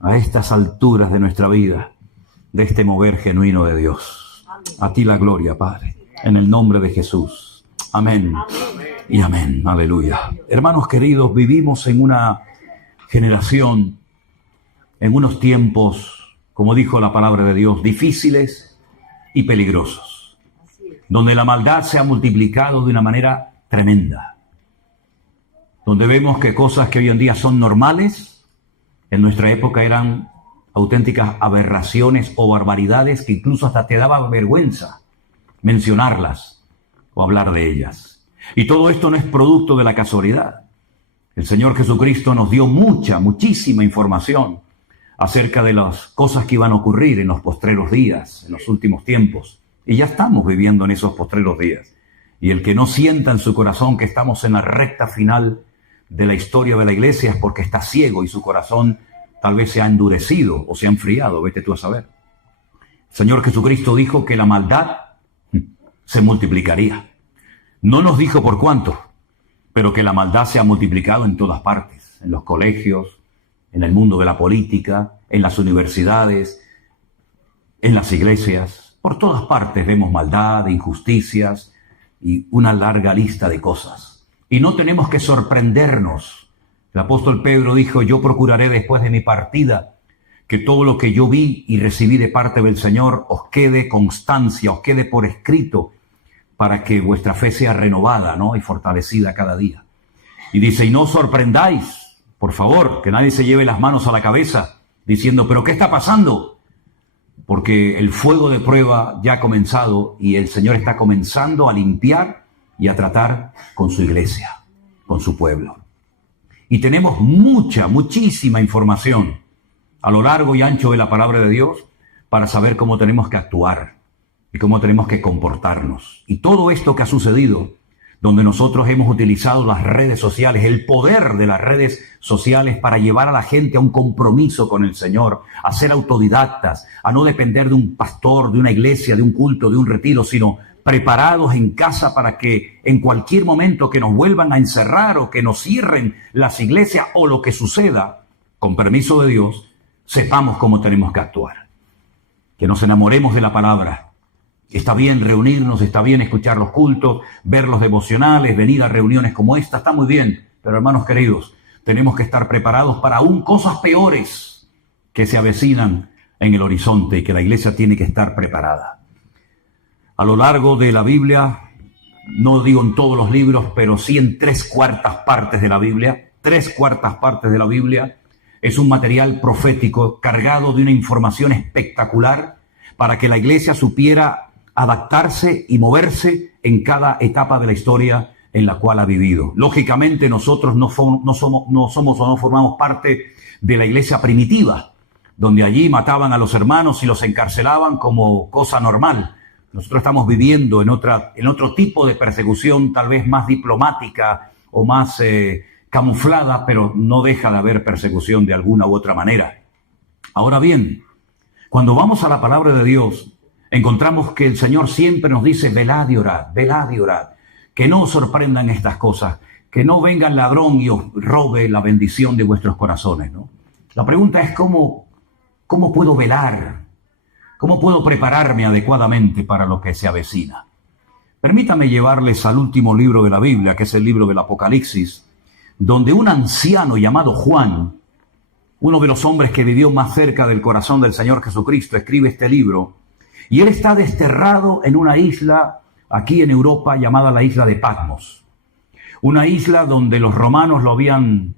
a estas alturas de nuestra vida, de este mover genuino de Dios. A ti la gloria, Padre, en el nombre de Jesús. Amén. Y amén. Aleluya. Hermanos queridos, vivimos en una generación, en unos tiempos, como dijo la palabra de Dios, difíciles y peligrosos, donde la maldad se ha multiplicado de una manera tremenda, donde vemos que cosas que hoy en día son normales, en nuestra época eran auténticas aberraciones o barbaridades que incluso hasta te daba vergüenza mencionarlas o hablar de ellas. Y todo esto no es producto de la casualidad. El Señor Jesucristo nos dio muchísima información acerca de las cosas que iban a ocurrir en los postreros días, en los últimos tiempos. Y ya estamos viviendo en esos postreros días. Y el que no sienta en su corazón que estamos en la recta final de la historia de la iglesia es porque está ciego y su corazón tal vez se ha endurecido o se ha enfriado, vete tú a saber. El Señor Jesucristo dijo que la maldad se multiplicaría. No nos dijo por cuánto, pero que la maldad se ha multiplicado en todas partes, en los colegios, en el mundo de la política, en las universidades, en las iglesias. Por todas partes vemos maldad, injusticias y una larga lista de cosas. Y no tenemos que sorprendernos. El apóstol Pedro dijo, yo procuraré después de mi partida que todo lo que yo vi y recibí de parte del Señor os quede constancia, os quede por escrito, para que vuestra fe sea renovada, ¿no?, y fortalecida cada día. Y dice, y no os sorprendáis, por favor, que nadie se lleve las manos a la cabeza, diciendo, ¿pero qué está pasando? Porque el fuego de prueba ya ha comenzado y el Señor está comenzando a limpiar y a tratar con su iglesia, con su pueblo. Y tenemos muchísima información a lo largo y ancho de la palabra de Dios para saber cómo tenemos que actuar y cómo tenemos que comportarnos. Y todo esto que ha sucedido, donde nosotros hemos utilizado las redes sociales, el poder de las redes sociales para llevar a la gente a un compromiso con el Señor, a ser autodidactas, a no depender de un pastor, de una iglesia, de un culto, de un retiro, sino preparados en casa para que en cualquier momento que nos vuelvan a encerrar o que nos cierren las iglesias o lo que suceda, con permiso de Dios, sepamos cómo tenemos que actuar. Que nos enamoremos de la palabra. Está bien reunirnos, está bien escuchar los cultos, ver los devocionales, venir a reuniones como esta, está muy bien. Pero hermanos queridos, tenemos que estar preparados para aún cosas peores que se avecinan en el horizonte y que la iglesia tiene que estar preparada. A lo largo de la Biblia, no digo en todos los libros, pero sí en 3/4 partes de la Biblia, 3/4 partes de la Biblia, es un material profético cargado de una información espectacular para que la iglesia supiera adaptarse y moverse en cada etapa de la historia en la cual ha vivido. Lógicamente nosotros no formamos parte de la iglesia primitiva, donde allí mataban a los hermanos y los encarcelaban como cosa normal. Nosotros estamos viviendo en otro tipo de persecución, tal vez más diplomática o más camuflada, pero no deja de haber persecución de alguna u otra manera. Ahora bien, cuando vamos a la palabra de Dios, encontramos que el Señor siempre nos dice, velad y orad, que no os sorprendan estas cosas, que no venga el ladrón y os robe la bendición de vuestros corazones, ¿no? La pregunta es, ¿cómo puedo velar? ¿Cómo puedo prepararme adecuadamente para lo que se avecina? Permítame llevarles al último libro de la Biblia, que es el libro del Apocalipsis, donde un anciano llamado Juan, uno de los hombres que vivió más cerca del corazón del Señor Jesucristo, escribe este libro. Y él está desterrado en una isla aquí en Europa llamada la isla de Patmos. Una isla donde los romanos lo habían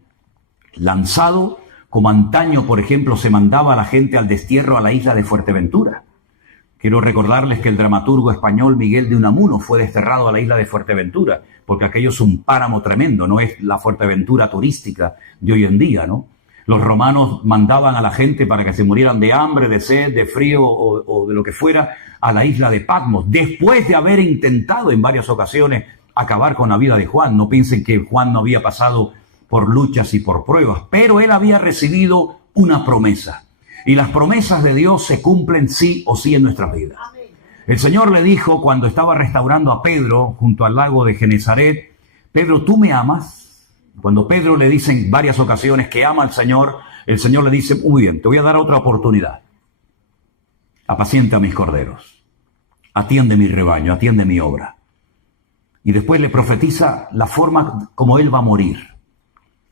lanzado, como antaño, por ejemplo, se mandaba a la gente al destierro a la isla de Fuerteventura. Quiero recordarles que el dramaturgo español Miguel de Unamuno fue desterrado a la isla de Fuerteventura, porque aquello es un páramo tremendo, no es la Fuerteventura turística de hoy en día, ¿no? Los romanos mandaban a la gente para que se murieran de hambre, de sed, de frío o de lo que fuera a la isla de Patmos, después de haber intentado en varias ocasiones acabar con la vida de Juan. No piensen que Juan no había pasado por luchas y por pruebas, pero él había recibido una promesa. Y las promesas de Dios se cumplen sí o sí en nuestras vidas. El Señor le dijo cuando estaba restaurando a Pedro junto al lago de Genesaret, Pedro, ¿tú me amas? Cuando Pedro le dice en varias ocasiones que ama al Señor, el Señor le dice, muy bien, te voy a dar otra oportunidad. Apacienta a mis corderos, atiende mi rebaño, atiende mi obra. Y después le profetiza la forma como él va a morir.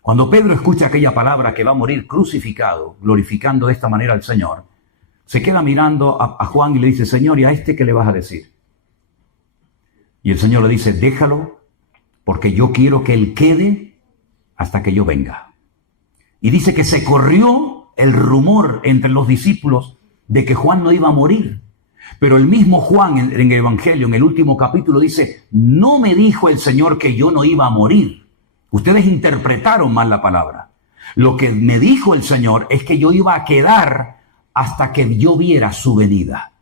Cuando Pedro escucha aquella palabra que va a morir crucificado, glorificando de esta manera al Señor, se queda mirando a Juan y le dice, Señor, ¿y a este qué le vas a decir? Y el Señor le dice, déjalo, porque yo quiero que él quede hasta que yo venga. Y dice que se corrió el rumor entre los discípulos de que Juan no iba a morir. Pero el mismo Juan en el Evangelio, en el último capítulo, dice, no me dijo el Señor que yo no iba a morir. Ustedes interpretaron mal la palabra. Lo que me dijo el Señor es que yo iba a quedar hasta que yo viera su venida.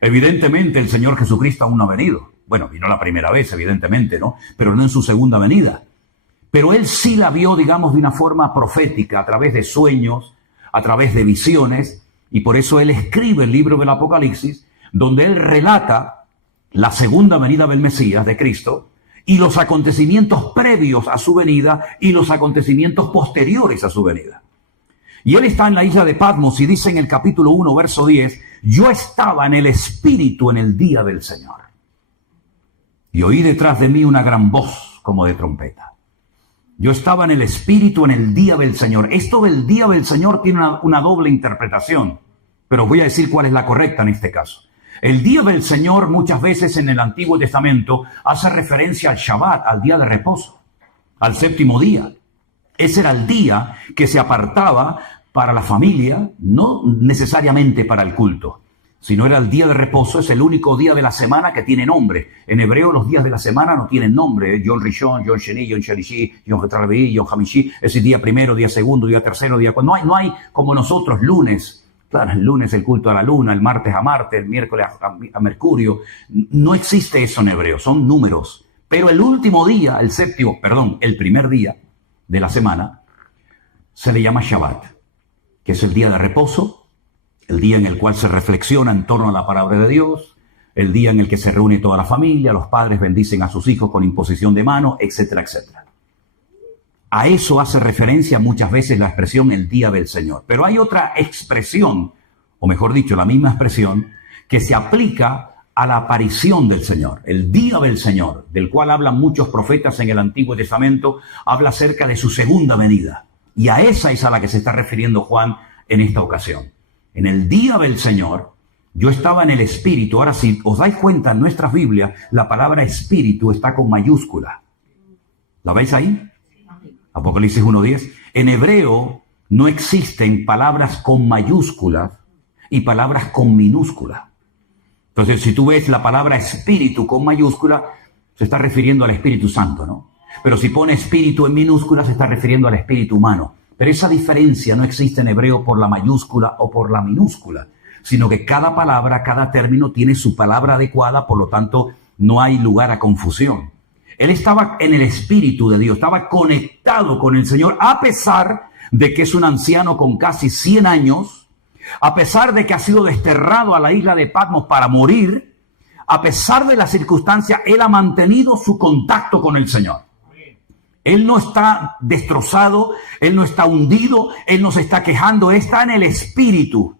Evidentemente el Señor Jesucristo aún no ha venido. Bueno, vino la primera vez, evidentemente, ¿no? Pero no en su segunda venida. Pero él sí la vio, digamos, de una forma profética, a través de sueños, a través de visiones, y por eso él escribe el libro del Apocalipsis, donde él relata la segunda venida del Mesías, de Cristo, y los acontecimientos previos a su venida y los acontecimientos posteriores a su venida. Y él está en la isla de Patmos y dice en el capítulo 1, verso 10, yo estaba en el Espíritu en el día del Señor. Y oí detrás de mí una gran voz como de trompeta. Yo estaba en el Espíritu en el día del Señor. Esto del día del Señor tiene una doble interpretación, pero voy a decir cuál es la correcta en este caso. El día del Señor muchas veces en el Antiguo Testamento hace referencia al Shabbat, al día de reposo, al séptimo día. Ese era el día que se apartaba para la familia, no necesariamente para el culto, sino era el día de reposo. Es el único día de la semana que tiene nombre. En hebreo los días de la semana no tienen nombre. Yom Rishon, Yom Sheni, Yom Shalishi, Yom Revi, Yom Hamishi. Es el día primero, día segundo, día tercero, día cuarto. No hay como nosotros lunes. Claro, el lunes el culto a la luna, el martes a Marte, el miércoles a Mercurio. No existe eso en hebreo, son números. Pero el último día, el primer día de la semana, se le llama Shabbat, que es el día de reposo, el día en el cual se reflexiona en torno a la palabra de Dios, el día en el que se reúne toda la familia, los padres bendicen a sus hijos con imposición de mano, etcétera, etcétera. A eso hace referencia muchas veces la expresión el día del Señor. Pero hay otra expresión, o mejor dicho, la misma expresión, que se aplica a la aparición del Señor. El día del Señor, del cual hablan muchos profetas en el Antiguo Testamento, habla acerca de su segunda venida. Y a esa es a la que se está refiriendo Juan en esta ocasión. En el día del Señor, yo estaba en el Espíritu. Ahora, si os dais cuenta, en nuestras Biblias, la palabra Espíritu está con mayúscula. ¿La veis ahí? Apocalipsis 1:10. En hebreo no existen palabras con mayúsculas y palabras con minúscula. Entonces, si tú ves la palabra espíritu con mayúscula, se está refiriendo al Espíritu Santo, ¿no? Pero si pone espíritu en minúscula, se está refiriendo al espíritu humano. Pero esa diferencia no existe en hebreo por la mayúscula o por la minúscula, sino que cada palabra, cada término tiene su palabra adecuada, por lo tanto, no hay lugar a confusión. Él estaba en el Espíritu de Dios, estaba conectado con el Señor, a pesar de que es un anciano con casi 100 años, a pesar de que ha sido desterrado a la isla de Patmos para morir, a pesar de la circunstancia, él ha mantenido su contacto con el Señor. Él no está destrozado, él no está hundido, él no se está quejando, está en el Espíritu,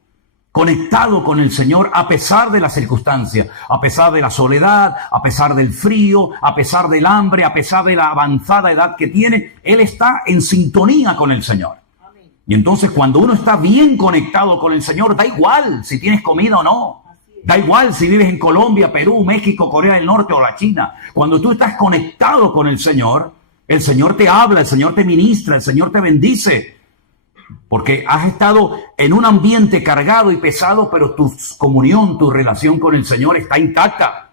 conectado con el Señor a pesar de las circunstancias, a pesar de la soledad, a pesar del frío, a pesar del hambre, a pesar de la avanzada edad que tiene, él está en sintonía con el Señor. Amén. Y entonces cuando uno está bien conectado con el Señor, da igual si tienes comida o no. Da igual si vives en Colombia, Perú, México, Corea del Norte o la China. Cuando tú estás conectado con el Señor te habla, el Señor te ministra, el Señor te bendice. Porque has estado en un ambiente cargado y pesado, pero tu comunión, tu relación con el Señor está intacta.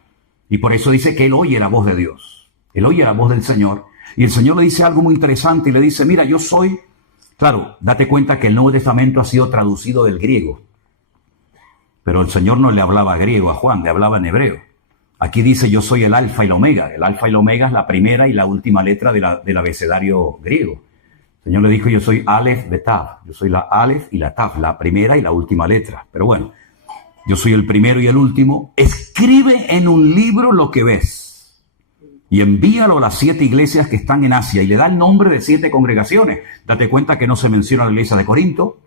Y por eso dice que él oye la voz de Dios. Él oye la voz del Señor. Y el Señor le dice algo muy interesante y le dice, mira, yo soy... Claro, date cuenta que el Nuevo Testamento ha sido traducido del griego. Pero el Señor no le hablaba griego a Juan, le hablaba en hebreo. Aquí dice, yo soy el alfa y el omega. El alfa y el omega es la primera y la última letra del abecedario griego. El Señor le dijo, yo soy Aleph Betav. Yo soy la Aleph y la Tav, la primera y la última letra. Pero bueno, yo soy el primero y el último. Escribe en un libro lo que ves y envíalo a las 7 iglesias que están en Asia. Y le da el nombre de 7 congregaciones. Date cuenta que no se menciona la iglesia de Corinto,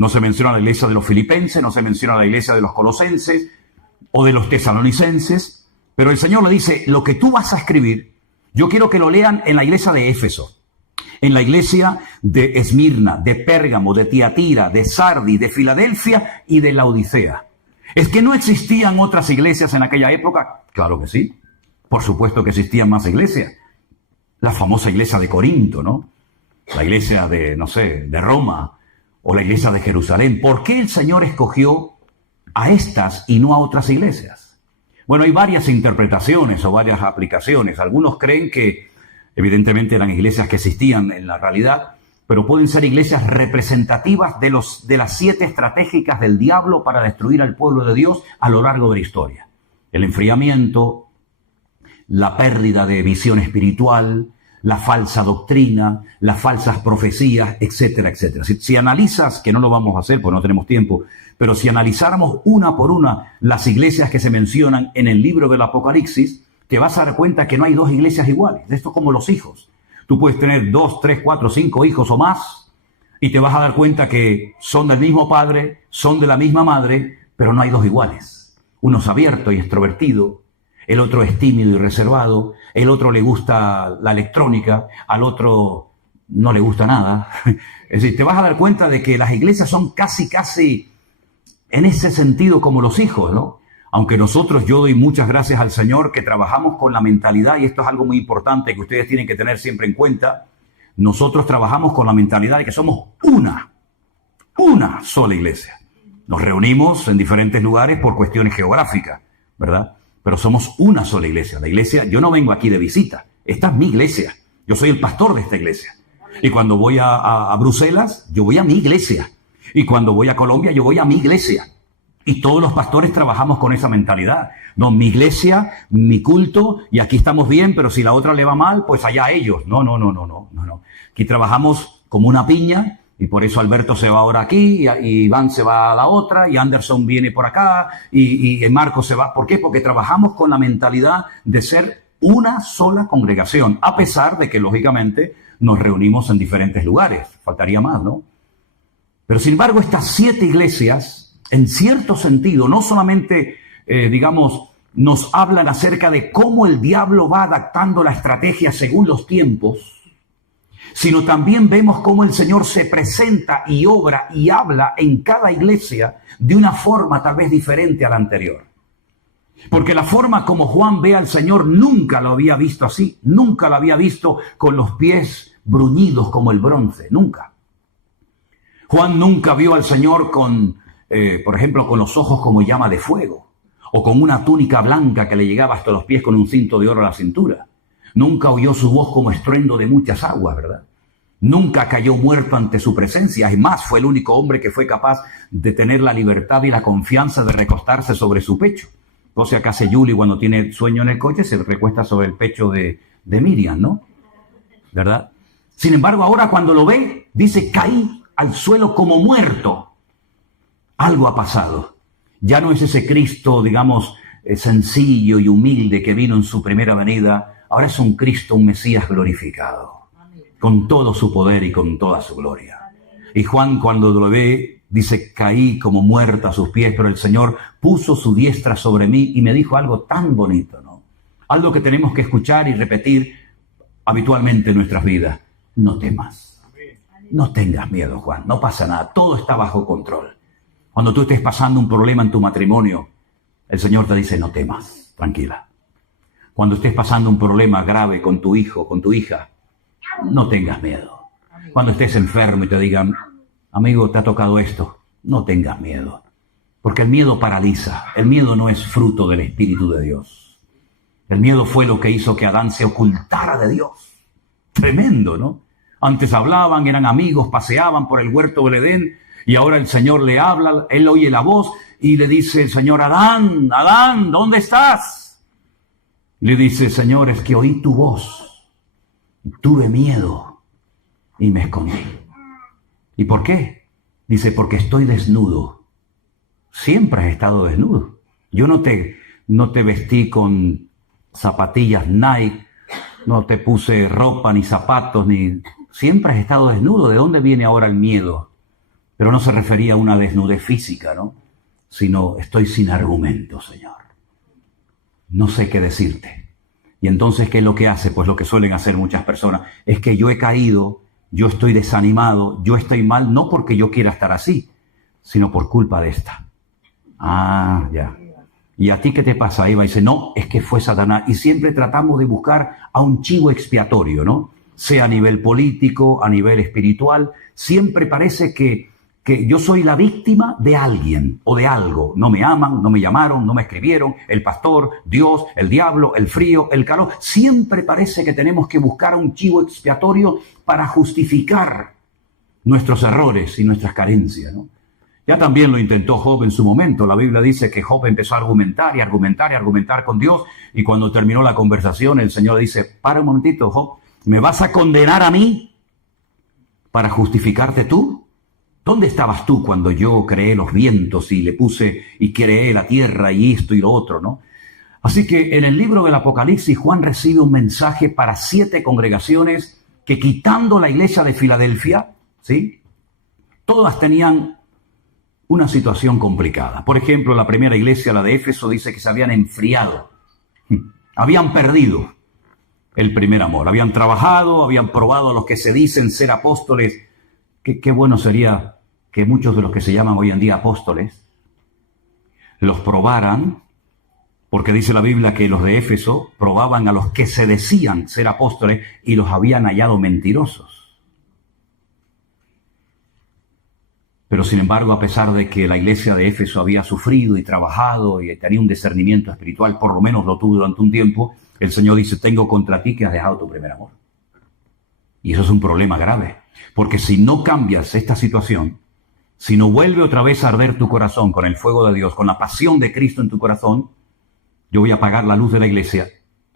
No se menciona la iglesia de los filipenses, no se menciona la iglesia de los colosenses o de los tesalonicenses, pero el Señor le dice, lo que tú vas a escribir, yo quiero que lo lean en la iglesia de Éfeso, en la iglesia de Esmirna, de Pérgamo, de Tiatira, de Sardi, de Filadelfia y de Laodicea. ¿Es que no existían otras iglesias en aquella época? Claro que sí. Por supuesto que existían más iglesias. La famosa iglesia de Corinto, ¿no? La iglesia de, no sé, de Roma o la iglesia de Jerusalén. ¿Por qué el Señor escogió a estas y no a otras iglesias? Bueno, hay varias interpretaciones o varias aplicaciones. Algunos creen que evidentemente eran iglesias que existían en la realidad, pero pueden ser iglesias representativas de las 7 estratégicas del diablo para destruir al pueblo de Dios a lo largo de la historia. El enfriamiento, la pérdida de visión espiritual, la falsa doctrina, las falsas profecías, etcétera, etcétera. Si analizas, que no lo vamos a hacer porque no tenemos tiempo, pero si analizáramos una por una las iglesias que se mencionan en el libro del Apocalipsis, te vas a dar cuenta que no hay 2 iglesias iguales. Esto es como los hijos. Tú puedes tener 2, 3, 4, 5 hijos o más y te vas a dar cuenta que son del mismo padre, son de la misma madre, pero no hay 2 iguales. Uno es abierto y extrovertido, el otro es tímido y reservado, el otro le gusta la electrónica, al otro no le gusta nada. Es decir, te vas a dar cuenta de que las iglesias son casi en ese sentido como los hijos, ¿no? Aunque nosotros, yo doy muchas gracias al Señor que trabajamos con la mentalidad, y esto es algo muy importante que ustedes tienen que tener siempre en cuenta, nosotros trabajamos con la mentalidad de que somos una sola iglesia. Nos reunimos en diferentes lugares por cuestiones geográficas, ¿verdad? Pero somos una sola iglesia. La iglesia, yo no vengo aquí de visita, esta es mi iglesia, yo soy el pastor de esta iglesia. Y cuando voy a Bruselas, yo voy a mi iglesia. Y cuando voy a Colombia, yo voy a mi iglesia. Y todos los pastores trabajamos con esa mentalidad. No, mi iglesia, mi culto, y aquí estamos bien, pero si la otra le va mal, pues allá ellos. No. Aquí trabajamos como una piña, y por eso Alberto se va ahora aquí, y Iván se va a la otra, y Anderson viene por acá, y Marco se va. ¿Por qué? Porque trabajamos con la mentalidad de ser una sola congregación, a pesar de que, lógicamente, nos reunimos en diferentes lugares. Faltaría más, ¿no? Pero, sin embargo, estas 7 iglesias, en cierto sentido, no solamente, nos hablan acerca de cómo el diablo va adaptando la estrategia según los tiempos, sino también vemos cómo el Señor se presenta y obra y habla en cada iglesia de una forma tal vez diferente a la anterior. Porque la forma como Juan ve al Señor nunca lo había visto así, nunca lo había visto con los pies bruñidos como el bronce, nunca. Juan nunca vio al Señor por ejemplo, con los ojos como llama de fuego, o con una túnica blanca que le llegaba hasta los pies con un cinto de oro a la cintura. Nunca oyó su voz como estruendo de muchas aguas, ¿verdad? Nunca cayó muerto ante su presencia. Es más, fue el único hombre que fue capaz de tener la libertad y la confianza de recostarse sobre su pecho. Cosa que hace Julie cuando tiene sueño en el coche, se recuesta sobre el pecho de Miriam, ¿no? ¿Verdad? Sin embargo, ahora cuando lo ve, dice, caí al suelo como muerto. Algo ha pasado. Ya no es ese Cristo, sencillo y humilde que vino en su primera venida. Ahora es un Cristo, un Mesías glorificado, con todo su poder y con toda su gloria. Y Juan, cuando lo ve, dice, caí como muerto a sus pies, pero el Señor puso su diestra sobre mí y me dijo algo tan bonito, ¿no? Algo que tenemos que escuchar y repetir habitualmente en nuestras vidas. No temas. No tengas miedo, Juan. No pasa nada. Todo está bajo control. Cuando tú estés pasando un problema en tu matrimonio, el Señor te dice, no temas, tranquila. Cuando estés pasando un problema grave con tu hijo, con tu hija, no tengas miedo. Cuando estés enfermo y te digan, amigo, te ha tocado esto, no tengas miedo. Porque el miedo paraliza. El miedo no es fruto del Espíritu de Dios. El miedo fue lo que hizo que Adán se ocultara de Dios. Tremendo, ¿no? Antes hablaban, eran amigos, paseaban por el huerto del Edén, y ahora el Señor le habla, él oye la voz y le dice el Señor, Adán, Adán, ¿dónde estás? Le dice, Señor, es que oí tu voz, tuve miedo y me escondí. ¿Y por qué? Dice, porque estoy desnudo. Siempre has estado desnudo. Yo no te vestí con zapatillas Nike, no te puse ropa ni zapatos, siempre has estado desnudo. ¿De dónde viene ahora el miedo? Pero no se refería a una desnudez física, ¿no? Sino estoy sin argumento, Señor. No sé qué decirte. Y entonces, ¿qué es lo que hace? Pues lo que suelen hacer muchas personas. Es que yo he caído, yo estoy desanimado, yo estoy mal, no porque yo quiera estar así, sino por culpa de esta. Ah, ya. ¿Y a ti qué te pasa, Eva? Y dice, no, es que fue Satanás. Y siempre tratamos de buscar a un chivo expiatorio, ¿no? Sea a nivel político, a nivel espiritual. Siempre parece que yo soy la víctima de alguien o de algo. No me aman, no me llamaron, no me escribieron, el pastor, Dios, el diablo, el frío, el calor. Siempre parece que tenemos que buscar un chivo expiatorio para justificar nuestros errores y nuestras carencias, ¿no? Ya también lo intentó Job en su momento. La Biblia dice que Job empezó a argumentar y argumentar y argumentar con Dios. Y cuando terminó la conversación, el Señor le dice, para un momentito, Job, ¿me vas a condenar a mí para justificarte tú? ¿Dónde estabas tú cuando yo creé los vientos y le puse y creé la tierra y esto y lo otro, ¿no? Así que en el libro del Apocalipsis, Juan recibe un mensaje para 7 congregaciones que, quitando la iglesia de Filadelfia, ¿sí?, todas tenían una situación complicada. Por ejemplo, la primera iglesia, la de Éfeso, dice que se habían enfriado, habían perdido el primer amor, habían trabajado, habían probado a los que se dicen ser apóstoles. Qué bueno sería que muchos de los que se llaman hoy en día apóstoles los probaran, porque dice la Biblia que los de Éfeso probaban a los que se decían ser apóstoles y los habían hallado mentirosos. Pero sin embargo, a pesar de que la iglesia de Éfeso había sufrido y trabajado y tenía un discernimiento espiritual, por lo menos lo tuvo durante un tiempo, el Señor dice, tengo contra ti que has dejado tu primer amor. Y eso es un problema grave, porque si no cambias esta situación, si no vuelve otra vez a arder tu corazón con el fuego de Dios, con la pasión de Cristo en tu corazón, yo voy a apagar la luz de la iglesia.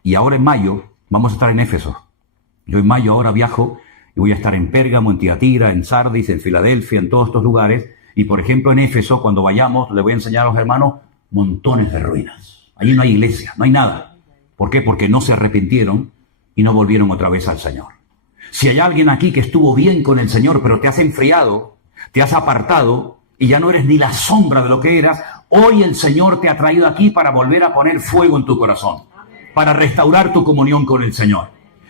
Y ahora en mayo vamos a estar en Éfeso. Yo en mayo ahora viajo y voy a estar en Pérgamo, en Tiatira, en Sardis, en Filadelfia, en todos estos lugares. Y por ejemplo en Éfeso, cuando vayamos, le voy a enseñar a los hermanos montones de ruinas. Allí no hay iglesia, no hay nada. ¿Por qué? Porque no se arrepintieron y no volvieron otra vez al Señor. Si hay alguien aquí que estuvo bien con el Señor, pero te has enfriado, te has apartado y ya no eres ni la sombra de lo que eras, hoy el Señor te ha traído aquí para volver a poner fuego en tu corazón, para restaurar tu comunión con el Señor,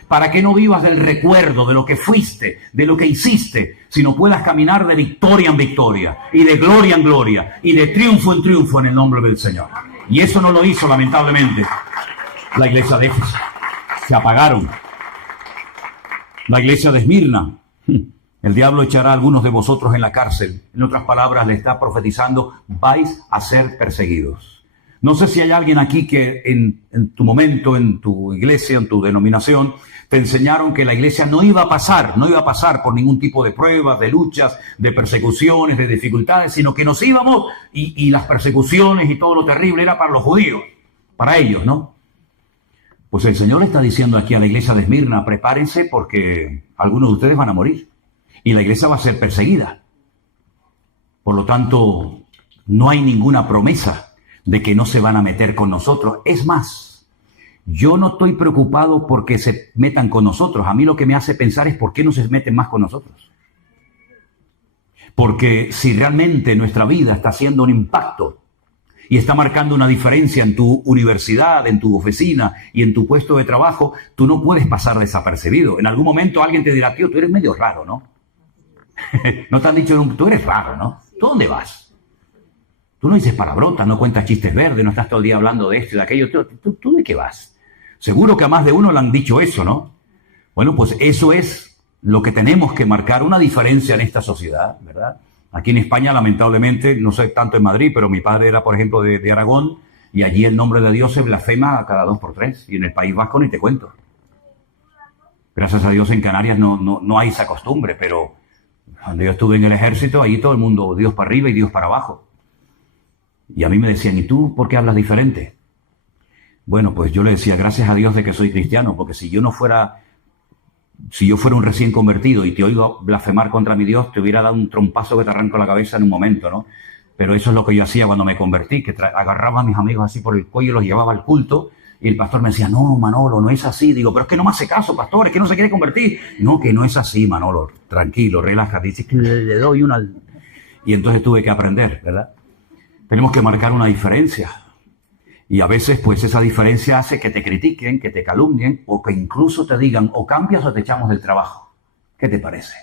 para que no vivas del recuerdo de lo que fuiste, de lo que hiciste, sino puedas caminar de victoria en victoria y de gloria en gloria y de triunfo en triunfo en el nombre del Señor. Y eso no lo hizo, lamentablemente, la iglesia de Éfeso. Se apagaron. La iglesia de Esmirna, el diablo echará a algunos de vosotros en la cárcel. En otras palabras, le está profetizando, vais a ser perseguidos. No sé si hay alguien aquí que en tu momento, en tu iglesia, en tu denominación, te enseñaron que la iglesia no iba a pasar por ningún tipo de pruebas, de luchas, de persecuciones, de dificultades, sino que nos íbamos y las persecuciones y todo lo terrible era para los judíos, para ellos, ¿no? Pues el Señor está diciendo aquí a la iglesia de Esmirna, prepárense porque algunos de ustedes van a morir y la iglesia va a ser perseguida. Por lo tanto, no hay ninguna promesa de que no se van a meter con nosotros. Es más, yo no estoy preocupado porque se metan con nosotros. A mí lo que me hace pensar es por qué no se meten más con nosotros. Porque si realmente nuestra vida está haciendo un impacto y está marcando una diferencia en tu universidad, en tu oficina y en tu puesto de trabajo, tú no puedes pasar desapercibido. En algún momento alguien te dirá, tío, tú eres medio raro, ¿no? No te han dicho, tú eres raro, ¿no? ¿Tú dónde vas? Tú no dices palabrotas, no cuentas chistes verdes, no estás todo el día hablando de esto y de aquello. ¿Tú de qué vas? Seguro que a más de uno le han dicho eso, ¿no? Bueno, pues eso es lo que tenemos que marcar, una diferencia en esta sociedad, ¿verdad? Aquí en España, lamentablemente, no sé tanto en Madrid, pero mi padre era, por ejemplo, de Aragón, y allí el nombre de Dios se blasfema a cada 2 por 3, y en el País Vasco ni te cuento. Gracias a Dios en Canarias no hay esa costumbre, pero cuando yo estuve en el ejército, allí todo el mundo, Dios para arriba y Dios para abajo. Y a mí me decían, ¿y tú por qué hablas diferente? Bueno, pues yo le decía, gracias a Dios de que soy cristiano, porque si yo fuera un recién convertido y te oigo blasfemar contra mi Dios, te hubiera dado un trompazo que te arranco la cabeza en un momento, ¿no? Pero eso es lo que yo hacía cuando me convertí, que agarraba a mis amigos así por el cuello y los llevaba al culto, y el pastor me decía, no, Manolo, no es así. Digo, pero es que no me hace caso, pastor, es que no se quiere convertir. No, que no es así, Manolo, tranquilo, relájate. Dice que le doy una... Y entonces tuve que aprender, ¿verdad? Tenemos que marcar una diferencia. Y a veces, pues, esa diferencia hace que te critiquen, que te calumnien, o que incluso te digan, o cambias o te echamos del trabajo. ¿Qué te parece?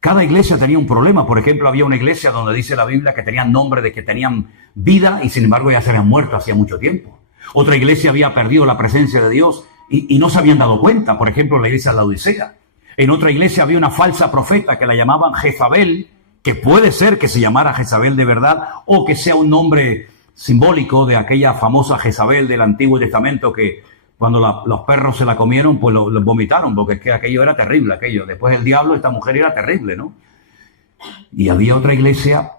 Cada iglesia tenía un problema. Por ejemplo, había una iglesia donde dice la Biblia que tenían nombre de que tenían vida y sin embargo ya se habían muerto hacía mucho tiempo. Otra iglesia había perdido la presencia de Dios y no se habían dado cuenta. Por ejemplo, la iglesia de la Odisea. En otra iglesia había una falsa profeta que la llamaban Jezabel, que puede ser que se llamara Jezabel de verdad o que sea un nombre simbólico de aquella famosa Jezabel del Antiguo Testamento que cuando los perros se la comieron, pues lo vomitaron, porque es que aquello era terrible, aquello. Después del diablo, esta mujer era terrible, ¿no? Y había otra iglesia,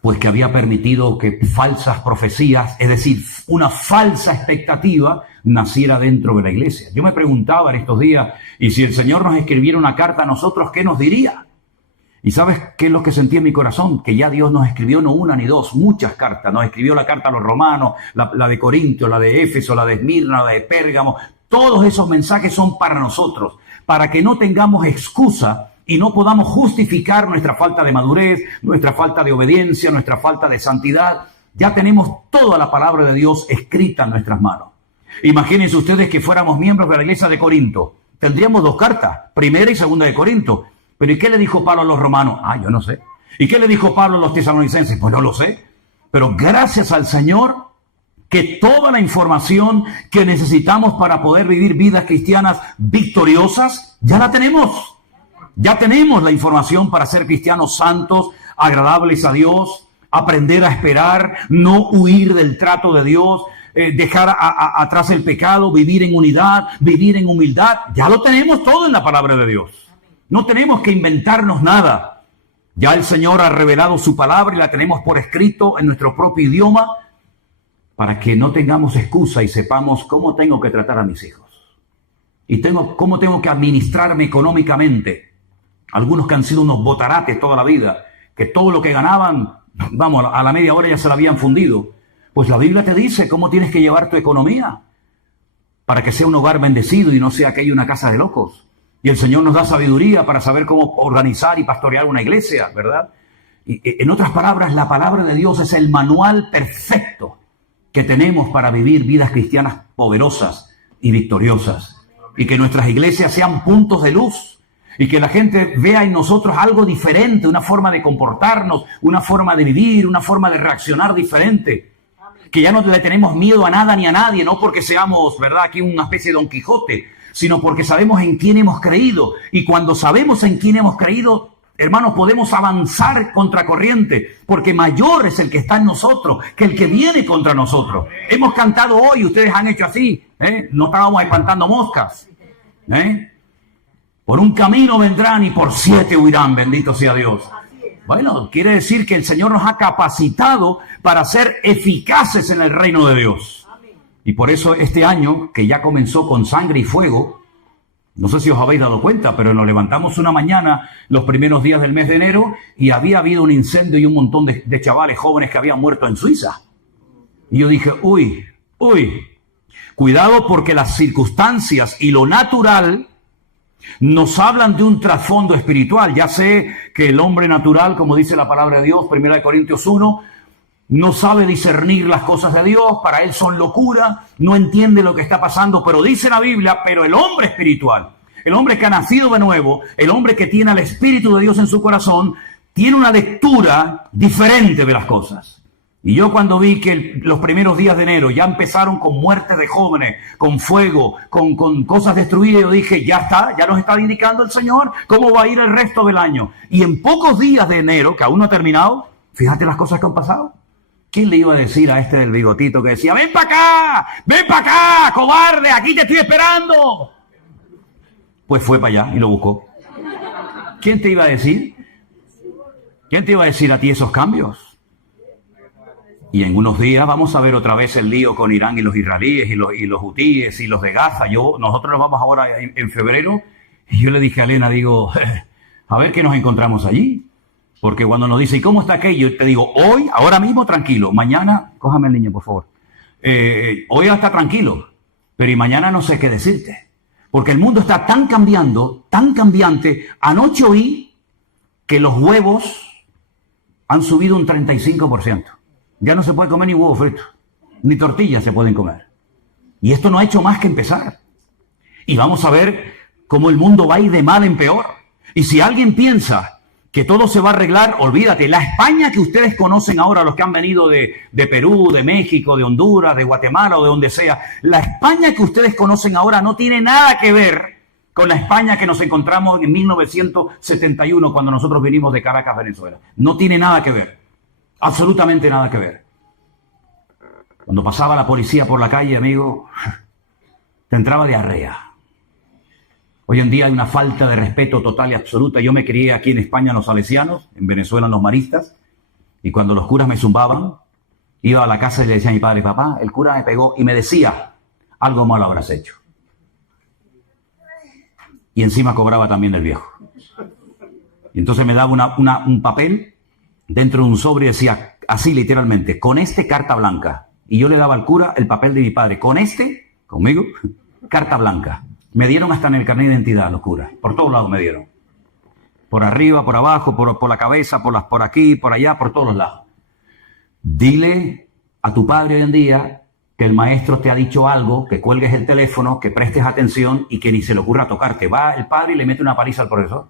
pues que había permitido que falsas profecías, es decir, una falsa expectativa, naciera dentro de la iglesia. Yo me preguntaba en estos días, y si el Señor nos escribiera una carta a nosotros, ¿qué nos diría? ¿Y sabes qué es lo que sentí en mi corazón? Que ya Dios nos escribió no una ni dos, muchas cartas. Nos escribió la carta a los romanos, la de Corinto, la de Éfeso, la de Esmirna, la de Pérgamo. Todos esos mensajes son para nosotros, para que no tengamos excusa y no podamos justificar nuestra falta de madurez, nuestra falta de obediencia, nuestra falta de santidad. Ya tenemos toda la palabra de Dios escrita en nuestras manos. Imagínense ustedes que fuéramos miembros de la iglesia de Corinto. Tendríamos dos cartas, primera y segunda de Corinto. Pero ¿y qué le dijo Pablo a los romanos? Yo no sé. ¿Y qué le dijo Pablo a los tesalonicenses? Pues no lo sé. Pero gracias al Señor que toda la información que necesitamos para poder vivir vidas cristianas victoriosas, ya la tenemos. Ya tenemos la información para ser cristianos santos, agradables a Dios, aprender a esperar, no huir del trato de Dios, dejar atrás el pecado, vivir en unidad, vivir en humildad. Ya lo tenemos todo en la palabra de Dios. No tenemos que inventarnos nada. Ya el Señor ha revelado su palabra y la tenemos por escrito en nuestro propio idioma para que no tengamos excusa y sepamos cómo tengo que tratar a mis hijos. Y cómo tengo que administrarme económicamente. Algunos que han sido unos botarates toda la vida, que todo lo que ganaban, vamos, a la media hora ya se la habían fundido. Pues la Biblia te dice cómo tienes que llevar tu economía para que sea un hogar bendecido y no sea aquello una casa de locos. Y el Señor nos da sabiduría para saber cómo organizar y pastorear una iglesia, ¿verdad? Y, en otras palabras, la palabra de Dios es el manual perfecto que tenemos para vivir vidas cristianas poderosas y victoriosas. Y que nuestras iglesias sean puntos de luz. Y que la gente vea en nosotros algo diferente, una forma de comportarnos, una forma de vivir, una forma de reaccionar diferente. Que ya no le tenemos miedo a nada ni a nadie, no porque seamos, ¿verdad?, aquí una especie de Don Quijote, sino porque sabemos en quién hemos creído. Y cuando sabemos en quién hemos creído, hermanos, podemos avanzar contra corriente, porque mayor es el que está en nosotros que el que viene contra nosotros. Hemos cantado hoy, ustedes han hecho así, no estábamos espantando moscas. Por un camino vendrán y por 7 huirán, bendito sea Dios. Bueno, quiere decir que el Señor nos ha capacitado para ser eficaces en el reino de Dios. Y por eso este año, que ya comenzó con sangre y fuego, no sé si os habéis dado cuenta, pero nos levantamos una mañana los primeros días del mes de enero y había habido un incendio y un montón de chavales jóvenes que habían muerto en Suiza. Y yo dije, uy, cuidado, porque las circunstancias y lo natural nos hablan de un trasfondo espiritual. Ya sé que el hombre natural, como dice la palabra de Dios, 1 Corintios 1, no sabe discernir las cosas de Dios, para él son locura, no entiende lo que está pasando, pero dice la Biblia, pero el hombre espiritual, el hombre que ha nacido de nuevo, el hombre que tiene al Espíritu de Dios en su corazón, tiene una lectura diferente de las cosas. Y yo cuando vi que los primeros días de enero ya empezaron con muertes de jóvenes, con fuego, con cosas destruidas, yo dije, ya está, ya nos está indicando el Señor cómo va a ir el resto del año. Y en pocos días de enero, que aún no ha terminado, fíjate las cosas que han pasado. ¿Quién le iba a decir a este del bigotito que decía, ven para acá, cobarde, aquí te estoy esperando? Pues fue para allá y lo buscó. ¿Quién te iba a decir? ¿Quién te iba a decir a ti esos cambios? Y en unos días vamos a ver otra vez el lío con Irán y los israelíes y los hutíes y los de Gaza. Nosotros nos vamos ahora en febrero. Y yo le dije a Elena, digo, a ver qué nos encontramos allí. Porque cuando nos dice, ¿y cómo está aquello? Te digo, hoy, ahora mismo, tranquilo. Mañana, cójame el niño, por favor. Hoy está tranquilo, pero y mañana no sé qué decirte. Porque el mundo está tan cambiante. Anoche oí que los huevos han subido un 35%. Ya no se puede comer ni huevo frito, ni tortillas se pueden comer. Y esto no ha hecho más que empezar. Y vamos a ver cómo el mundo va a ir de mal en peor. Y si alguien piensa que todo se va a arreglar, olvídate. La España que ustedes conocen ahora, los que han venido de Perú, de México, de Honduras, de Guatemala o de donde sea, la España que ustedes conocen ahora no tiene nada que ver con la España que nos encontramos en 1971 cuando nosotros vinimos de Caracas, Venezuela. No tiene nada que ver. Absolutamente nada que ver. Cuando pasaba la policía por la calle, amigo, te entraba diarrea. Hoy en día hay una falta de respeto total y absoluta. Yo me crié aquí en España en los salesianos, en Venezuela en los maristas, y cuando los curas me zumbaban, iba a la casa y le decía a mi padre: papá, el cura me pegó, y me decía: algo malo habrás hecho. Y encima cobraba también el viejo. Y entonces me daba un papel dentro de un sobre y decía así literalmente: con este, carta blanca. Y yo le daba al cura el papel de mi padre: con este, conmigo, carta blanca. Me dieron hasta en el carnet de identidad los curas. Por todos lados me dieron. Por arriba, por abajo, por la cabeza, por aquí, por allá, por todos los lados. Dile a tu padre hoy en día que el maestro te ha dicho algo, que cuelgues el teléfono, que prestes atención y que ni se le ocurra tocarte. Va el padre y le mete una paliza al profesor.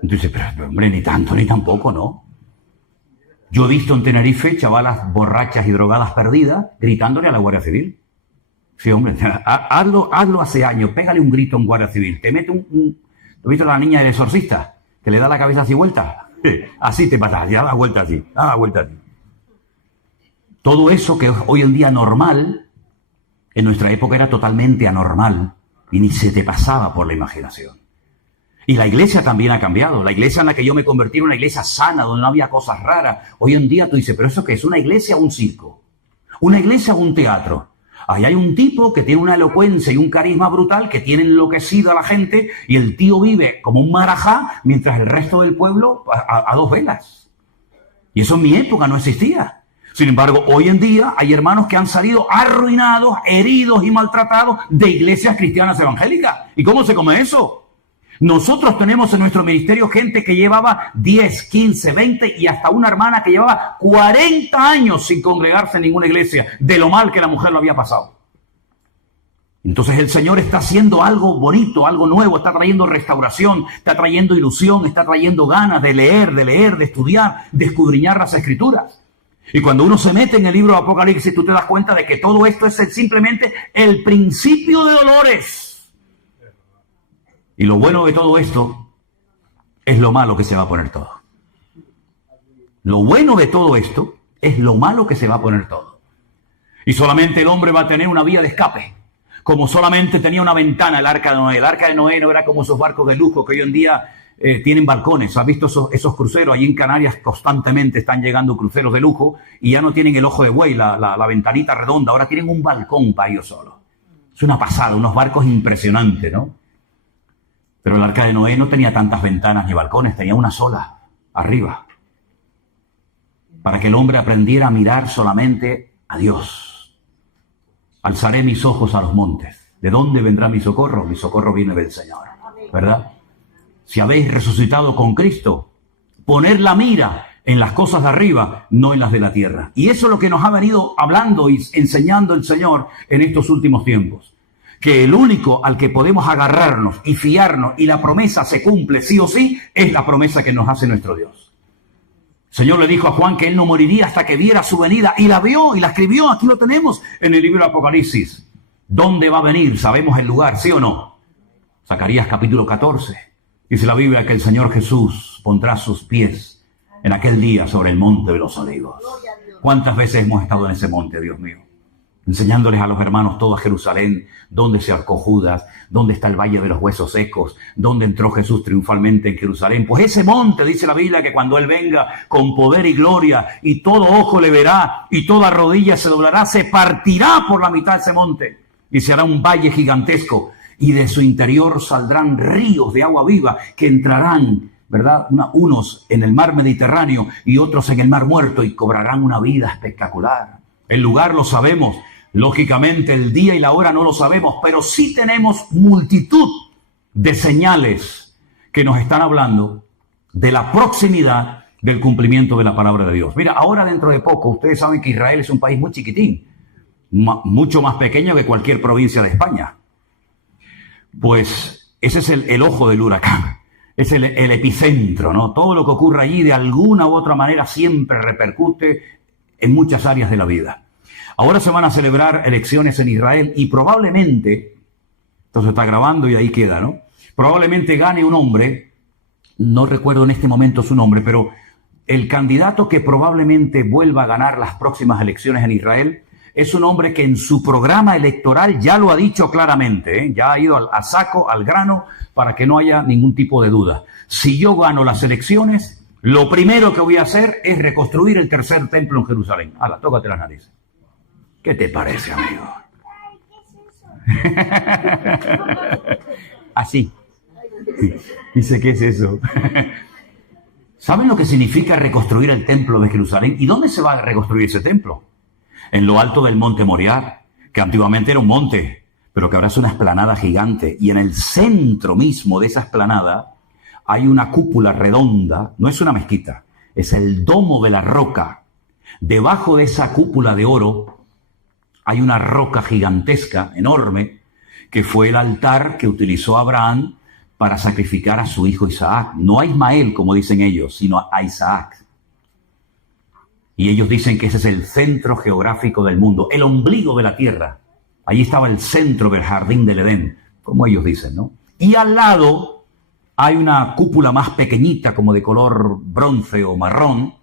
Entonces, pero hombre, ni tanto ni tampoco, ¿no? Yo he visto en Tenerife chavalas borrachas y drogadas perdidas gritándole a la Guardia Civil. Sí, hombre, hazlo hace años, pégale un grito a un Guardia Civil. Te mete ¿Has visto a la niña del exorcista? Que le da la cabeza así vuelta. Así te pasa, ya da vuelta así, Todo eso que es hoy en día normal, en nuestra época era totalmente anormal y ni se te pasaba por la imaginación. Y la iglesia también ha cambiado. La iglesia en la que yo me convertí en una iglesia sana, donde no había cosas raras. Hoy en día tú dices, ¿pero eso qué es? ¿Una iglesia o un circo? ¿Una iglesia o un teatro? Ahí hay un tipo que tiene una elocuencia y un carisma brutal que tiene enloquecido a la gente y el tío vive como un marajá mientras el resto del pueblo a dos velas. Y eso en mi época no existía. Sin embargo, hoy en día hay hermanos que han salido arruinados, heridos y maltratados de iglesias cristianas evangélicas. ¿Y cómo se come eso? Nosotros tenemos en nuestro ministerio gente que llevaba 10, 15, 20 y hasta una hermana que llevaba 40 años sin congregarse en ninguna iglesia, de lo mal que la mujer lo había pasado. Entonces el Señor está haciendo algo bonito, algo nuevo, está trayendo restauración, está trayendo ilusión, está trayendo ganas de leer, de estudiar, de escudriñar las Escrituras. Y cuando uno se mete en el libro de Apocalipsis, tú te das cuenta de que todo esto es simplemente el principio de dolores. Y lo bueno de todo esto es lo malo que se va a poner todo. Lo bueno de todo esto es lo malo que se va a poner todo. Y solamente el hombre va a tener una vía de escape. Como solamente tenía una ventana el arca de Noé. El arca de Noé no era como esos barcos de lujo que hoy en día tienen balcones. ¿Has visto esos cruceros? Allí en Canarias constantemente están llegando cruceros de lujo y ya no tienen el ojo de buey, la ventanita redonda. Ahora tienen un balcón para ellos solos. Es una pasada, unos barcos impresionantes, ¿no? Pero el arca de Noé no tenía tantas ventanas ni balcones, tenía una sola, arriba. Para que el hombre aprendiera a mirar solamente a Dios. Alzaré mis ojos a los montes. ¿De dónde vendrá mi socorro? Mi socorro viene del Señor, ¿verdad? Si habéis resucitado con Cristo, poner la mira en las cosas de arriba, no en las de la tierra. Y eso es lo que nos ha venido hablando y enseñando el Señor en estos últimos tiempos. Que el único al que podemos agarrarnos y fiarnos y la promesa se cumple sí o sí, es la promesa que nos hace nuestro Dios. El Señor le dijo a Juan que él no moriría hasta que viera su venida, y la vio y la escribió. Aquí lo tenemos en el libro de Apocalipsis. ¿Dónde va a venir? Sabemos el lugar, ¿sí o no? Zacarías capítulo 14. Dice la Biblia que el Señor Jesús pondrá sus pies en aquel día sobre el monte de los olivos. ¿Cuántas veces hemos estado en ese monte, Dios mío? Enseñándoles a los hermanos toda Jerusalén, dónde se ahorcó Judas, dónde está el valle de los huesos secos, dónde entró Jesús triunfalmente en Jerusalén. Pues ese monte, dice la Biblia, que cuando Él venga con poder y gloria, y todo ojo le verá, y toda rodilla se doblará, se partirá por la mitad de ese monte, y se hará un valle gigantesco, y de su interior saldrán ríos de agua viva, que entrarán, ¿verdad? Unos en el mar Mediterráneo, y otros en el mar Muerto, y cobrarán una vida espectacular. El lugar lo sabemos. Lógicamente, el día y la hora no lo sabemos, pero sí tenemos multitud de señales que nos están hablando de la proximidad del cumplimiento de la palabra de Dios. Mira, ahora dentro de poco, ustedes saben que Israel es un país muy chiquitín, mucho más pequeño que cualquier provincia de España. Pues ese es el ojo del huracán, es el epicentro, ¿no? Todo lo que ocurre allí de alguna u otra manera siempre repercute en muchas áreas de la vida. Ahora se van a celebrar elecciones en Israel y probablemente, entonces está grabando y ahí queda, ¿no? Probablemente gane un hombre, no recuerdo en este momento su nombre, pero el candidato que probablemente vuelva a ganar las próximas elecciones en Israel es un hombre que en su programa electoral ya lo ha dicho claramente, ¿eh? Ya ha ido al saco, al grano, para que no haya ningún tipo de duda. Si yo gano las elecciones, lo primero que voy a hacer es reconstruir el tercer templo en Jerusalén. Hala, tócate las narices. ¿Qué te parece, amigo? Así. Dice, ¿qué es eso? ¿Saben lo que significa reconstruir el templo de Jerusalén? ¿Y dónde se va a reconstruir ese templo? En lo alto del monte Moriah, que antiguamente era un monte, pero que ahora es una explanada gigante. Y en el centro mismo de esa explanada hay una cúpula redonda, no es una mezquita, es el domo de la roca. Debajo de esa cúpula de oro hay una roca gigantesca, enorme, que fue el altar que utilizó Abraham para sacrificar a su hijo Isaac. No a Ismael, como dicen ellos, sino a Isaac. Y ellos dicen que ese es el centro geográfico del mundo, el ombligo de la tierra. Allí estaba el centro del jardín del Edén, como ellos dicen, ¿no? Y al lado hay una cúpula más pequeñita, como de color bronce o marrón,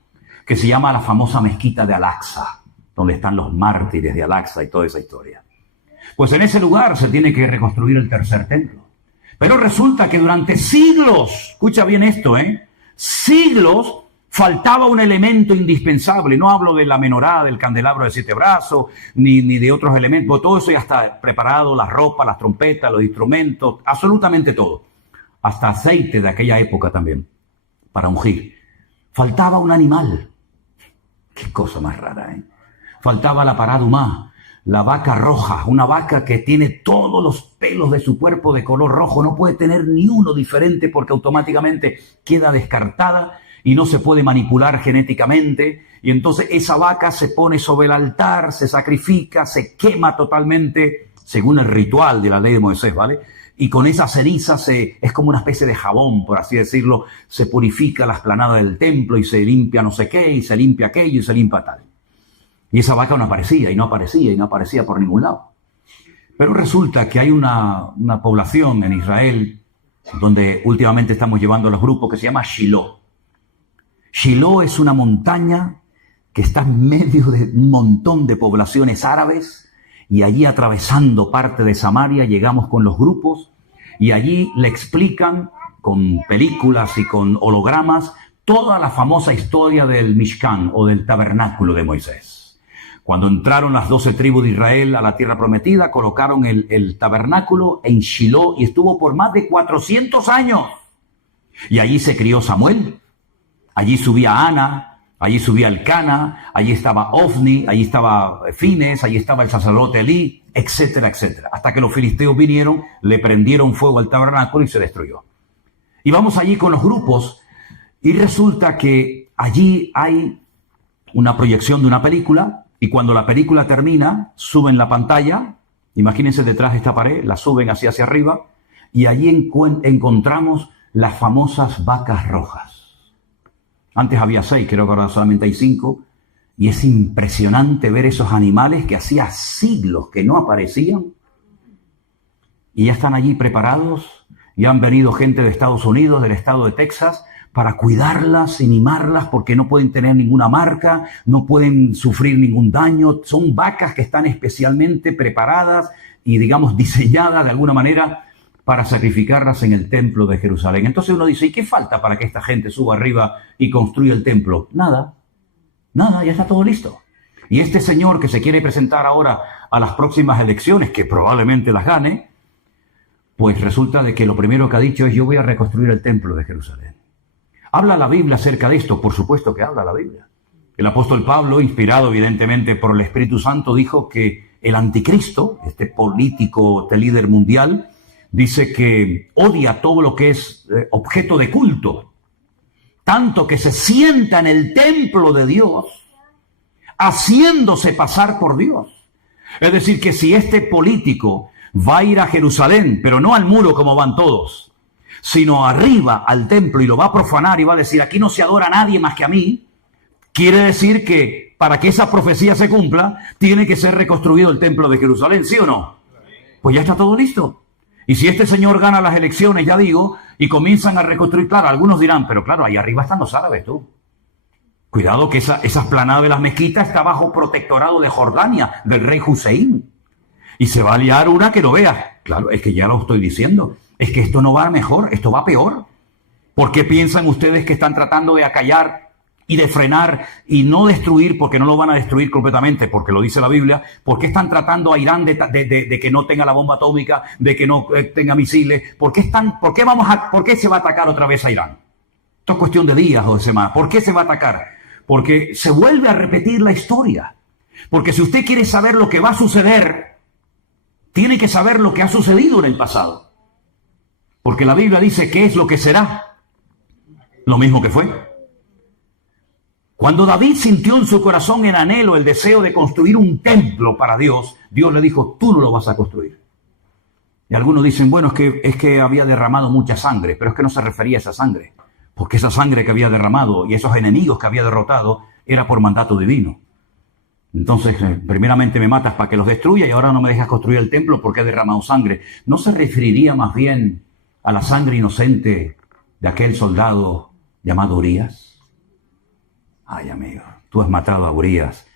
que se llama la famosa mezquita de Al-Aqsa, donde están los mártires de Al-Aqsa y toda esa historia. Pues en ese lugar se tiene que reconstruir el tercer templo. Pero resulta que durante siglos, escucha bien esto, siglos, faltaba un elemento indispensable. No hablo de la menorá, del candelabro de 7 brazos, ni de otros elementos. Todo eso ya está preparado, las ropas, las trompetas, los instrumentos, absolutamente todo. Hasta aceite de aquella época también, para ungir. Faltaba un animal. Qué cosa más rara, Faltaba la parada humana, la vaca roja, una vaca que tiene todos los pelos de su cuerpo de color rojo. No puede tener ni uno diferente porque automáticamente queda descartada y no se puede manipular genéticamente. Y entonces esa vaca se pone sobre el altar, se sacrifica, se quema totalmente, según el ritual de la ley de Moisés, ¿vale? Y con esa ceniza es como una especie de jabón, por así decirlo, se purifica la explanada del templo y se limpia no sé qué, y se limpia aquello y se limpia tal. Y esa vaca no aparecía, y no aparecía, y no aparecía por ningún lado. Pero resulta que hay una población en Israel donde últimamente estamos llevando a los grupos que se llama Shiloh. Shiloh es una montaña que está en medio de un montón de poblaciones árabes, y allí atravesando parte de Samaria llegamos con los grupos y allí le explican con películas y con hologramas toda la famosa historia del Mishkan o del tabernáculo de Moisés. Cuando entraron las 12 tribus de Israel a la tierra prometida, colocaron el tabernáculo en Shiloh y estuvo por más de 400 años. Y allí se crió Samuel, allí subía Ana, allí subía Elcana, allí estaba Ofni, allí estaba Fines, allí estaba el sacerdote Elí, etcétera, etcétera. Hasta que los filisteos vinieron, le prendieron fuego al tabernáculo y se destruyó. Y vamos allí con los grupos y resulta que allí hay una proyección de una película y cuando la película termina, suben la pantalla, imagínense detrás de esta pared, la suben hacia arriba y allí encontramos las famosas vacas rojas. Antes había 6, creo que ahora solamente hay 5. Y es impresionante ver esos animales que hacía siglos que no aparecían. Y ya están allí preparados. Y han venido gente de Estados Unidos, del estado de Texas, para cuidarlas y mimarlas porque no pueden tener ninguna marca, no pueden sufrir ningún daño. Son vacas que están especialmente preparadas y, digamos, diseñadas de alguna manera para sacrificarlas en el templo de Jerusalén. Entonces uno dice, ¿y qué falta para que esta gente suba arriba y construya el templo? Nada, ya está todo listo. Y este señor que se quiere presentar ahora a las próximas elecciones, que probablemente las gane, pues resulta de que lo primero que ha dicho es, yo voy a reconstruir el templo de Jerusalén. ¿Habla la Biblia acerca de esto? Por supuesto que habla la Biblia. El apóstol Pablo, inspirado evidentemente por el Espíritu Santo, dijo que el anticristo, este político, este líder mundial, dice que odia todo lo que es objeto de culto, tanto que se sienta en el templo de Dios, haciéndose pasar por Dios. Es decir, que si este político va a ir a Jerusalén, pero no al muro como van todos, sino arriba al templo y lo va a profanar y va a decir, aquí no se adora a nadie más que a mí, quiere decir que para que esa profecía se cumpla, tiene que ser reconstruido el templo de Jerusalén, ¿sí o no? Pues ya está todo listo. Y si este señor gana las elecciones, ya digo, y comienzan a reconstruir, claro, algunos dirán, pero claro, ahí arriba están los árabes, tú. Cuidado que esa esplanada de las mezquitas está bajo protectorado de Jordania, del rey Hussein. Y se va a liar una que no veas. Claro, es que ya lo estoy diciendo. Es que esto no va mejor, esto va peor. ¿Por qué piensan ustedes que están tratando de acallar y de frenar y no destruir, porque no lo van a destruir completamente, porque lo dice la Biblia? ¿Por qué están tratando a Irán de que no tenga la bomba atómica, de que no tenga misiles? ¿Por qué se va a atacar otra vez a Irán? Esto es cuestión de días o de semanas. ¿Por qué se va a atacar? Porque se vuelve a repetir la historia. Porque si usted quiere saber lo que va a suceder, tiene que saber lo que ha sucedido en el pasado. Porque la Biblia dice qué es lo que será. Lo mismo que fue. Cuando David sintió en su corazón el anhelo, el deseo de construir un templo para Dios, Dios le dijo, tú no lo vas a construir. Y algunos dicen, bueno, es que había derramado mucha sangre, pero es que no se refería a esa sangre. Porque esa sangre que había derramado y esos enemigos que había derrotado era por mandato divino. Entonces, primeramente me matas para que los destruya y ahora no me dejas construir el templo porque he derramado sangre. ¿No se referiría más bien a la sangre inocente de aquel soldado llamado Urías? Ay, amigo, tú has matado a Urías,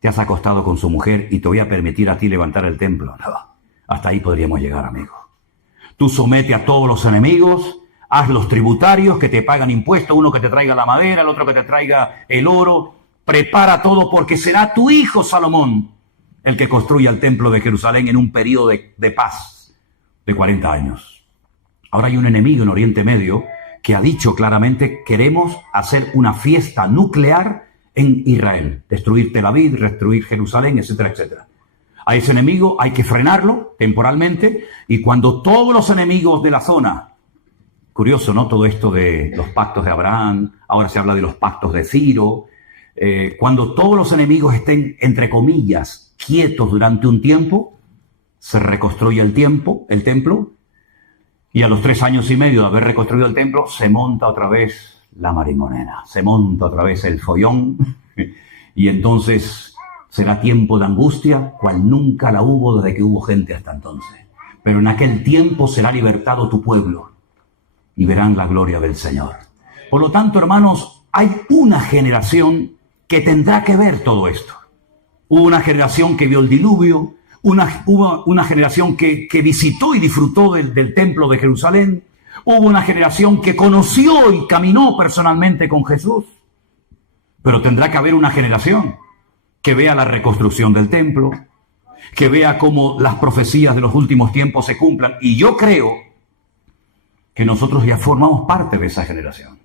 te has acostado con su mujer y te voy a permitir a ti levantar el templo. No, hasta ahí podríamos llegar, amigo. Tú somete a todos los enemigos, haz los tributarios que te pagan impuestos, uno que te traiga la madera, el otro que te traiga el oro. Prepara todo porque será tu hijo Salomón el que construya el templo de Jerusalén en un periodo de paz de 40 años. Ahora hay un enemigo en Oriente Medio que ha dicho claramente, queremos hacer una fiesta nuclear en Israel, destruir Tel Aviv, destruir Jerusalén, etcétera, etcétera. A ese enemigo hay que frenarlo temporalmente y cuando todos los enemigos de la zona, curioso, ¿no? Todo esto de los pactos de Abraham, ahora se habla de los pactos de Ciro. Cuando todos los enemigos estén, entre comillas, quietos durante un tiempo, se reconstruye el templo, y a los 3 años y medio de haber reconstruido el templo, se monta otra vez la marimonena, se monta otra vez el follón, y entonces será tiempo de angustia, cual nunca la hubo desde que hubo gente hasta entonces. Pero en aquel tiempo será libertado tu pueblo, y verán la gloria del Señor. Por lo tanto, hermanos, hay una generación que tendrá que ver todo esto. Hubo una generación que vio el diluvio, hubo una generación que visitó y disfrutó del templo de Jerusalén, hubo una generación que conoció y caminó personalmente con Jesús, pero tendrá que haber una generación que vea la reconstrucción del templo, que vea cómo las profecías de los últimos tiempos se cumplan, y yo creo que nosotros ya formamos parte de esa generación.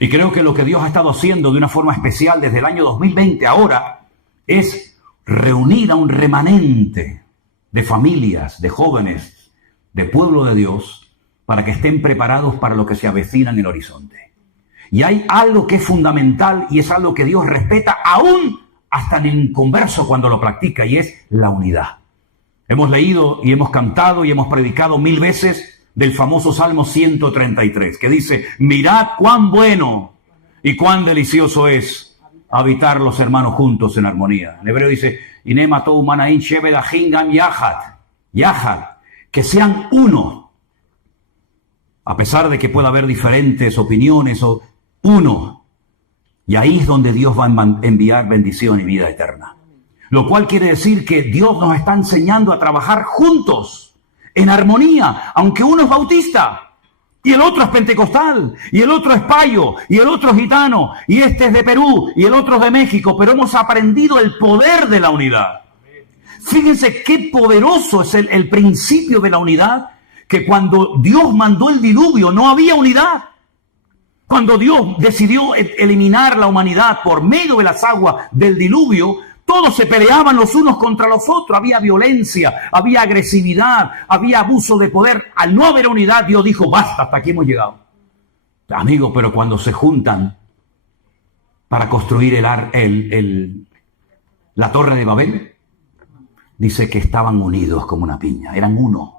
Y creo que lo que Dios ha estado haciendo de una forma especial desde el año 2020 ahora es reunir a un remanente de familias, de jóvenes, de pueblo de Dios, para que estén preparados para lo que se avecina en el horizonte. Y hay algo que es fundamental y es algo que Dios respeta aún hasta en el inconverso cuando lo practica, y es la unidad. Hemos leído y hemos cantado y hemos predicado 1000 veces del famoso Salmo 133, que dice, mirad cuán bueno y cuán delicioso es habitar los hermanos juntos en armonía. En hebreo dice, Inema tou manaim shebedahim gam yahad, que sean uno, a pesar de que pueda haber diferentes opiniones, o uno. Y ahí es donde Dios va a enviar bendición y vida eterna. Lo cual quiere decir que Dios nos está enseñando a trabajar juntos, en armonía, aunque uno es bautista, y el otro es pentecostal, y el otro es payo, y el otro es gitano, y este es de Perú, y el otro es de México, pero hemos aprendido el poder de la unidad. Fíjense qué poderoso es el principio de la unidad, que cuando Dios mandó el diluvio no había unidad. Cuando Dios decidió eliminar la humanidad por medio de las aguas del diluvio, todos se peleaban los unos contra los otros, había violencia, había agresividad, había abuso de poder. Al no haber unidad, Dios dijo, basta, hasta aquí hemos llegado. Amigo, pero cuando se juntan para construir la torre de Babel, dice que estaban unidos como una piña, eran uno.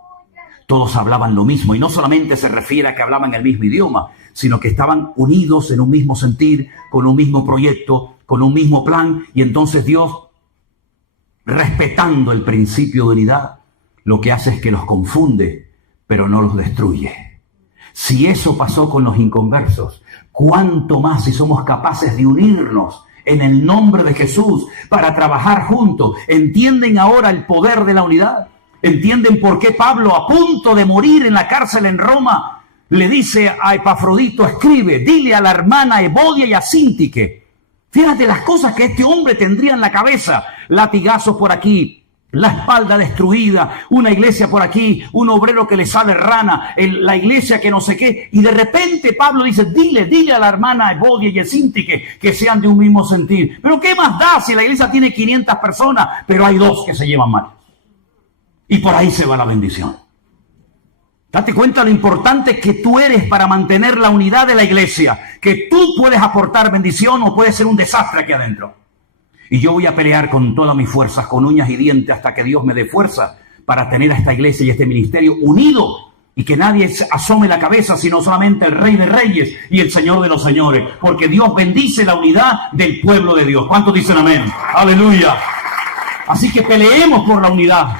Todos hablaban lo mismo, y no solamente se refiere a que hablaban el mismo idioma, sino que estaban unidos en un mismo sentir, con un mismo proyecto, con un mismo plan. Y entonces Dios, respetando el principio de unidad, lo que hace es que los confunde, pero no los destruye. Si eso pasó con los inconversos, ¿cuánto más si somos capaces de unirnos en el nombre de Jesús para trabajar juntos? ¿Entienden ahora el poder de la unidad? ¿Entienden por qué Pablo, a punto de morir en la cárcel en Roma, le dice a Epafrodito, escribe, dile a la hermana Evodia y a Síntique? Fíjate las cosas que este hombre tendría en la cabeza: latigazos por aquí, la espalda destruida, una iglesia por aquí, un obrero que le sale rana, la iglesia que no sé qué. Y de repente Pablo dice, dile a la hermana Evodia y a Síntique que sean de un mismo sentir. Pero ¿qué más da si la iglesia tiene 500 personas, pero hay 2 que se llevan mal? Y por ahí se va la bendición. Date cuenta lo importante que tú eres para mantener la unidad de la iglesia. Que tú puedes aportar bendición o puedes ser un desastre aquí adentro. Y yo voy a pelear con todas mis fuerzas, con uñas y dientes, hasta que Dios me dé fuerza para tener a esta iglesia y este ministerio unido. Y que nadie asome la cabeza, sino solamente el Rey de Reyes y el Señor de los Señores. Porque Dios bendice la unidad del pueblo de Dios. ¿Cuántos dicen amén? ¡Aleluya! Así que peleemos por la unidad.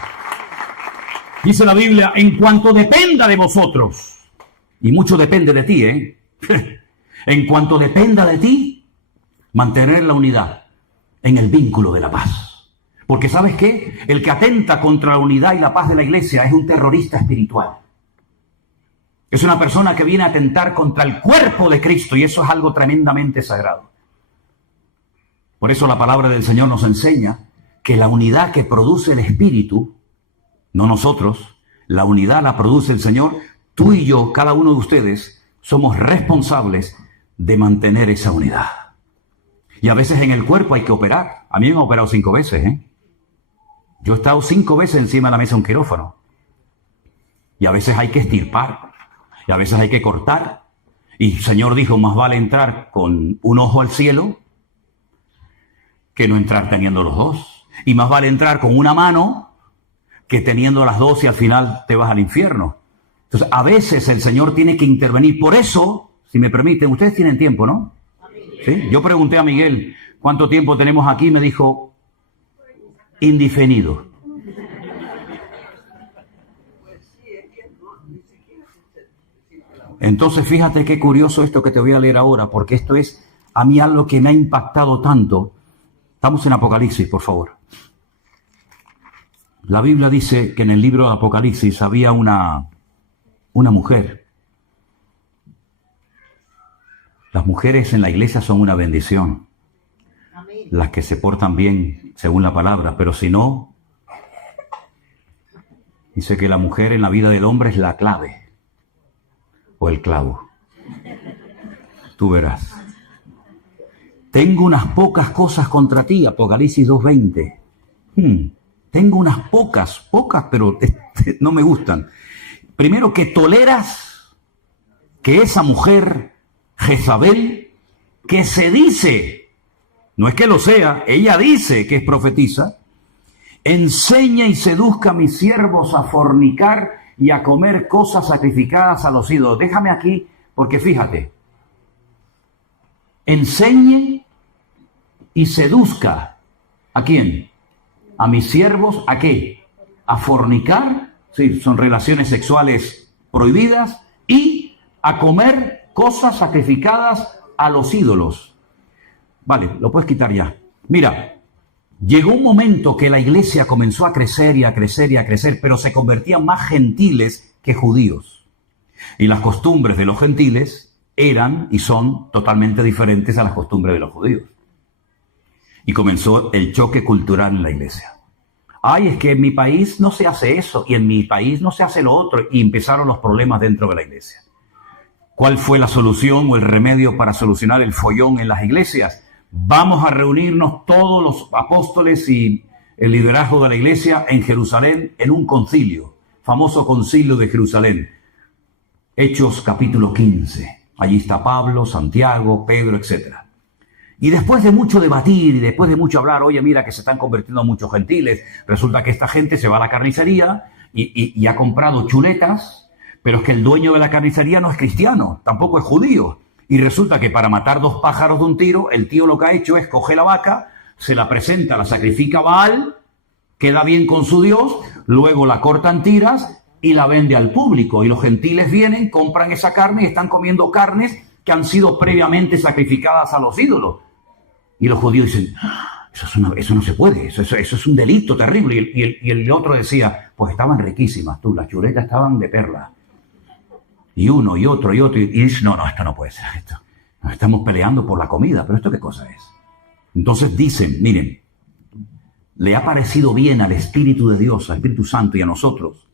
Dice la Biblia, en cuanto dependa de vosotros, y mucho depende de ti, en cuanto dependa de ti, mantener la unidad en el vínculo de la paz. Porque ¿sabes qué? El que atenta contra la unidad y la paz de la iglesia es un terrorista espiritual. Es una persona que viene a atentar contra el cuerpo de Cristo, y eso es algo tremendamente sagrado. Por eso la palabra del Señor nos enseña que la unidad que produce el Espíritu, no nosotros, la unidad la produce el Señor. Tú y yo, cada uno de ustedes, somos responsables de mantener esa unidad. Y a veces en el cuerpo hay que operar. A mí me han operado 5 veces, Yo he estado 5 veces encima de la mesa de un quirófano. Y a veces hay que estirpar. Y a veces hay que cortar. Y el Señor dijo, más vale entrar con un ojo al cielo que no entrar teniendo los 2. Y más vale entrar con una mano que teniendo las 2 y al final te vas al infierno. Entonces, a veces el Señor tiene que intervenir. Por eso, si me permiten, ustedes tienen tiempo, ¿no? ¿Sí? Yo pregunté a Miguel, ¿cuánto tiempo tenemos aquí? Me dijo, indefinido. Entonces, fíjate qué curioso esto que te voy a leer ahora, porque esto es a mí algo que me ha impactado tanto. Estamos en Apocalipsis, por favor. La Biblia dice que en el libro de Apocalipsis había una mujer. Las mujeres en la iglesia son una bendición. Las que se portan bien, según la palabra, pero si no, dice que la mujer en la vida del hombre es la clave o el clavo. Tú verás. Tengo unas pocas cosas contra ti, Apocalipsis 2:20. Tengo unas pocas, pero no me gustan. Primero, que toleras que esa mujer, Jezabel, que se dice, no es que lo sea, ella dice que es profetisa, enseña y seduzca a mis siervos a fornicar y a comer cosas sacrificadas a los ídolos. Déjame aquí, porque fíjate, enseñe y seduzca, ¿a quién? A mis siervos, ¿a qué? A fornicar, sí, son relaciones sexuales prohibidas, y a comer cosas sacrificadas a los ídolos. Vale, lo puedes quitar ya. Mira, llegó un momento que la iglesia comenzó a crecer y a crecer y a crecer, pero se convertían más gentiles que judíos. Y las costumbres de los gentiles eran y son totalmente diferentes a las costumbres de los judíos. Y comenzó el choque cultural en la iglesia. Ay, es que en mi país no se hace eso, y en mi país no se hace lo otro, y empezaron los problemas dentro de la iglesia. ¿Cuál fue la solución o el remedio para solucionar el follón en las iglesias? Vamos a reunirnos todos los apóstoles y el liderazgo de la iglesia en Jerusalén en un concilio, famoso concilio de Jerusalén. Hechos capítulo 15. Allí está Pablo, Santiago, Pedro, etc. Y después de mucho debatir y después de mucho hablar, oye, mira que se están convirtiendo muchos gentiles, resulta que esta gente se va a la carnicería y ha comprado chuletas, pero es que el dueño de la carnicería no es cristiano, tampoco es judío. Y resulta que para matar 2 pájaros de un tiro, el tío lo que ha hecho es coger la vaca, se la presenta, la sacrifica a Baal, queda bien con su Dios, luego la corta en tiras y la vende al público. Y los gentiles vienen, compran esa carne y están comiendo carnes que han sido previamente sacrificadas a los ídolos. Y los judíos dicen, eso no se puede, eso es un delito terrible. Y el otro decía, pues estaban riquísimas, las chuletas estaban de perla. Y uno, y otro, y dice, no, esto no puede ser, esto. Nos estamos peleando por la comida, pero ¿esto qué cosa es? Entonces dicen, miren, le ha parecido bien al Espíritu de Dios, al Espíritu Santo y a nosotros,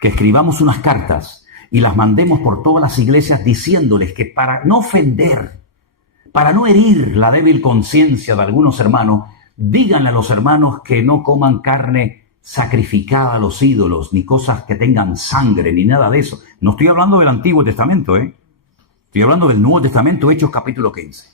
que escribamos unas cartas y las mandemos por todas las iglesias diciéndoles que para no ofender, para no herir la débil conciencia de algunos hermanos, díganle a los hermanos que no coman carne sacrificada a los ídolos, ni cosas que tengan sangre, ni nada de eso. No estoy hablando del Antiguo Testamento, estoy hablando del Nuevo Testamento, Hechos capítulo 15.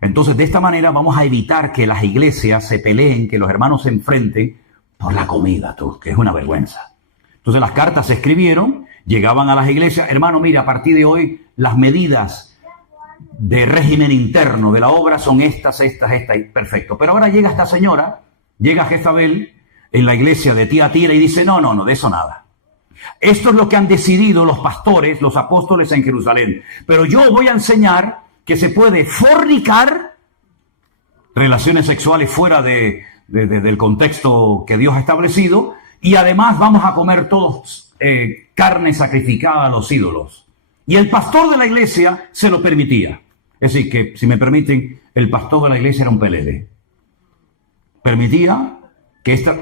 Entonces, de esta manera vamos a evitar que las iglesias se peleen, que los hermanos se enfrenten por la comida, que es una vergüenza. Entonces, las cartas se escribieron, llegaban a las iglesias, hermano, mira, a partir de hoy, las medidas de régimen interno de la obra son estas, y perfecto. Pero ahora llega esta señora, llega Jezabel, en la iglesia de Tiatira y dice, no, de eso nada. Esto es lo que han decidido los pastores, los apóstoles en Jerusalén. Pero yo voy a enseñar que se puede fornicar, relaciones sexuales fuera del contexto que Dios ha establecido, y además vamos a comer todos carne sacrificada a los ídolos. Y el pastor de la iglesia se lo permitía. Es decir, que, si me permiten, el pastor de la iglesia era un pelele. Permitía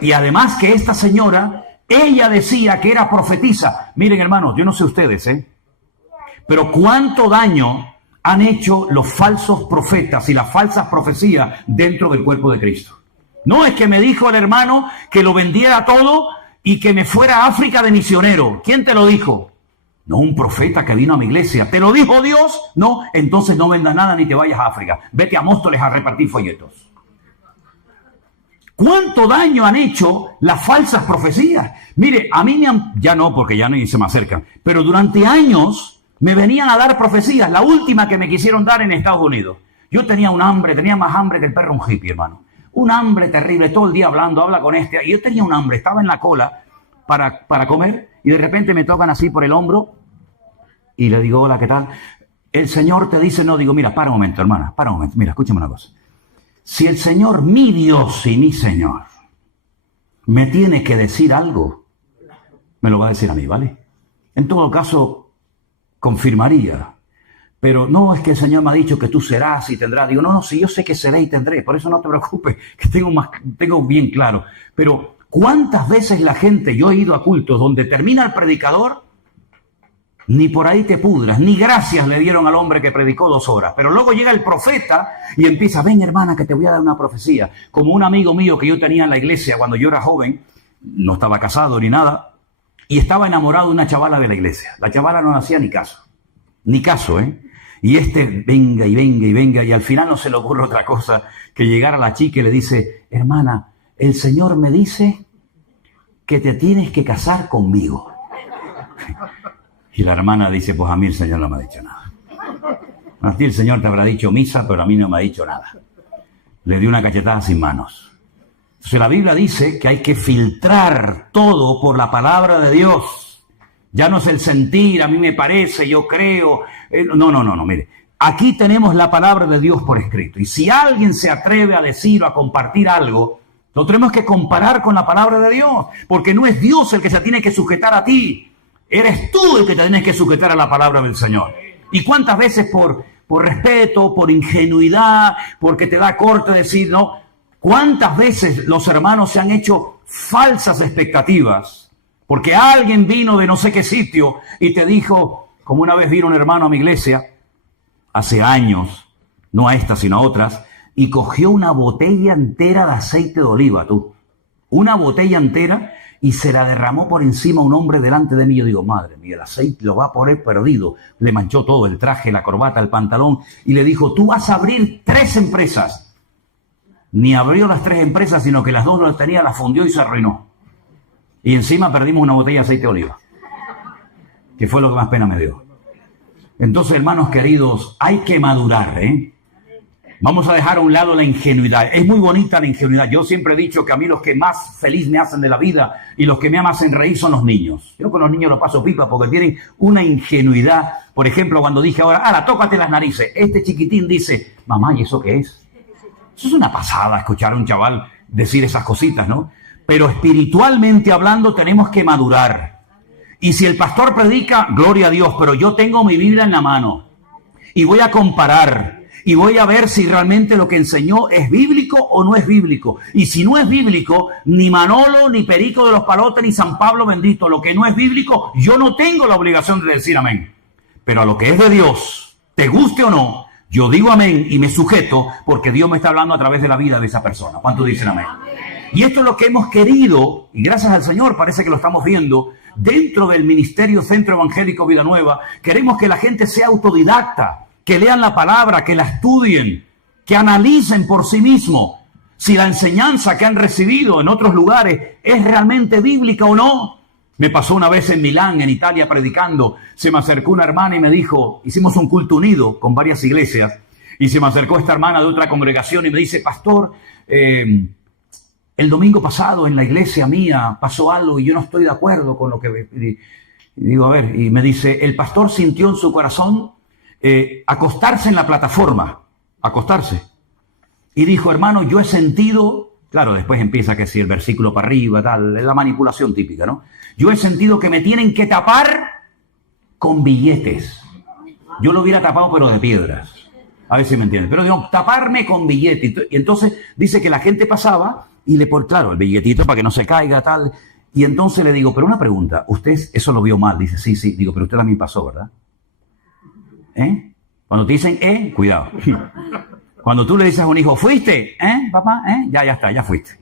y además que esta señora, ella decía que era profetisa. Miren, hermanos, yo no sé ustedes, pero cuánto daño han hecho los falsos profetas y las falsas profecías dentro del cuerpo de Cristo. No es que me dijo el hermano que lo vendiera todo y que me fuera a África de misionero. ¿Quién te lo dijo? No, un profeta que vino a mi iglesia. ¿Te lo dijo Dios? No, entonces no vendas nada ni te vayas a África. Vete a Móstoles a repartir folletos. ¿Cuánto daño han hecho las falsas profecías? Mire, a mí ya no, porque ya ni se me acercan, pero durante años me venían a dar profecías. La última que me quisieron dar en Estados Unidos. Yo tenía más hambre que el perro un hippie, hermano. Un hambre terrible, todo el día habla con este. Y yo tenía un hambre, estaba en la cola para comer y de repente me tocan así por el hombro y le digo, hola, ¿qué tal? El Señor te dice, no, digo, mira, para un momento, hermana, mira, escúchame una cosa. Si el Señor, mi Dios y mi Señor, me tiene que decir algo, me lo va a decir a mí, ¿vale? En todo caso, confirmaría. Pero no es que el Señor me ha dicho que tú serás y tendrás. Digo, no, si yo sé que seré y tendré, por eso no te preocupes, que tengo bien claro. Pero, ¿cuántas veces la gente, yo he ido a cultos donde termina el predicador, ni por ahí te pudras, ni gracias le dieron al hombre que predicó 2 horas. Pero luego llega el profeta y empieza, ven hermana que te voy a dar una profecía. Como un amigo mío que yo tenía en la iglesia cuando yo era joven, no estaba casado ni nada, y estaba enamorado de una chavala de la iglesia. La chavala no hacía ni caso, Y venga, y al final no se le ocurre otra cosa que llegar a la chica y le dice, hermana, el Señor me dice que te tienes que casar conmigo. Y la hermana dice, pues a mí el Señor no me ha dicho nada. A ti el Señor te habrá dicho misa, pero a mí no me ha dicho nada. Le dio una cachetada sin manos. Entonces la Biblia dice que hay que filtrar todo por la palabra de Dios. Ya no es el sentir, a mí me parece, yo creo. No, mire. Aquí tenemos la palabra de Dios por escrito. Y si alguien se atreve a decir o a compartir algo, lo tenemos que comparar con la palabra de Dios. Porque no es Dios el que se tiene que sujetar a ti. Eres tú el que te tienes que sujetar a la palabra del Señor. ¿Y cuántas veces por respeto, por ingenuidad, porque te da corte decir no? ¿Cuántas veces los hermanos se han hecho falsas expectativas? Porque alguien vino de no sé qué sitio y te dijo, como una vez vino un hermano a mi iglesia, hace años, no a esta sino a otras, y cogió una botella entera de aceite de oliva, una botella entera, y se la derramó por encima un hombre delante de mí. Yo digo, madre mía, el aceite lo va a poner perdido. Le manchó todo, el traje, la corbata, el pantalón, y le dijo, tú vas a abrir 3 empresas. Ni abrió las 3 empresas, sino que las 2 las tenía, las fundió y se arruinó. Y encima perdimos una botella de aceite de oliva, que fue lo que más pena me dio. Entonces, hermanos queridos, hay que madurar, ¿eh? Vamos a dejar a un lado la ingenuidad. Es muy bonita la ingenuidad. Yo siempre he dicho que a mí los que más feliz me hacen de la vida y los que me hacen reír son los niños. Yo con los niños los paso pipa porque tienen una ingenuidad. Por ejemplo, cuando dije ahora, tócate las narices. Este chiquitín dice, mamá, ¿y eso qué es? Eso es una pasada, escuchar a un chaval decir esas cositas, ¿no? Pero espiritualmente hablando tenemos que madurar. Y si el pastor predica, gloria a Dios, pero yo tengo mi Biblia en la mano y voy a comparar. Y voy a ver si realmente lo que enseñó es bíblico o no es bíblico. Y si no es bíblico, ni Manolo, ni Perico de los Palotes, ni San Pablo bendito, lo que no es bíblico, yo no tengo la obligación de decir amén. Pero a lo que es de Dios, te guste o no, yo digo amén y me sujeto porque Dios me está hablando a través de la vida de esa persona. ¿Cuántos dicen amén? Y esto es lo que hemos querido, y gracias al Señor parece que lo estamos viendo, dentro del Ministerio Centro Evangélico Vida Nueva. Queremos que la gente sea autodidacta, que lean la palabra, que la estudien, que analicen por sí mismos si la enseñanza que han recibido en otros lugares es realmente bíblica o no. Me pasó una vez en Milán, en Italia, predicando. Se me acercó una hermana y me dijo, hicimos un culto unido con varias iglesias, y se me acercó esta hermana de otra congregación y me dice, pastor, el domingo pasado en la iglesia mía pasó algo y yo no estoy de acuerdo con lo que... Y digo, a ver, y me dice, el pastor sintió en su corazón acostarse en la plataforma, acostarse. Y dijo, hermano, yo he sentido, claro, después empieza que si el versículo para arriba, tal, es la manipulación típica, ¿no? Yo he sentido que me tienen que tapar con billetes. Yo lo hubiera tapado, pero de piedras. A ver si me entienden. Pero digo, taparme con billetes. Y entonces dice que la gente pasaba y le pone, claro, el billetito para que no se caiga, tal. Y entonces le digo, pero una pregunta, usted eso lo vio mal. Dice, sí, sí. Digo, pero usted también pasó, ¿verdad? Cuando te dicen, cuidado. Cuando tú le dices a un hijo, ¿fuiste? Papá, ya está, ya fuiste.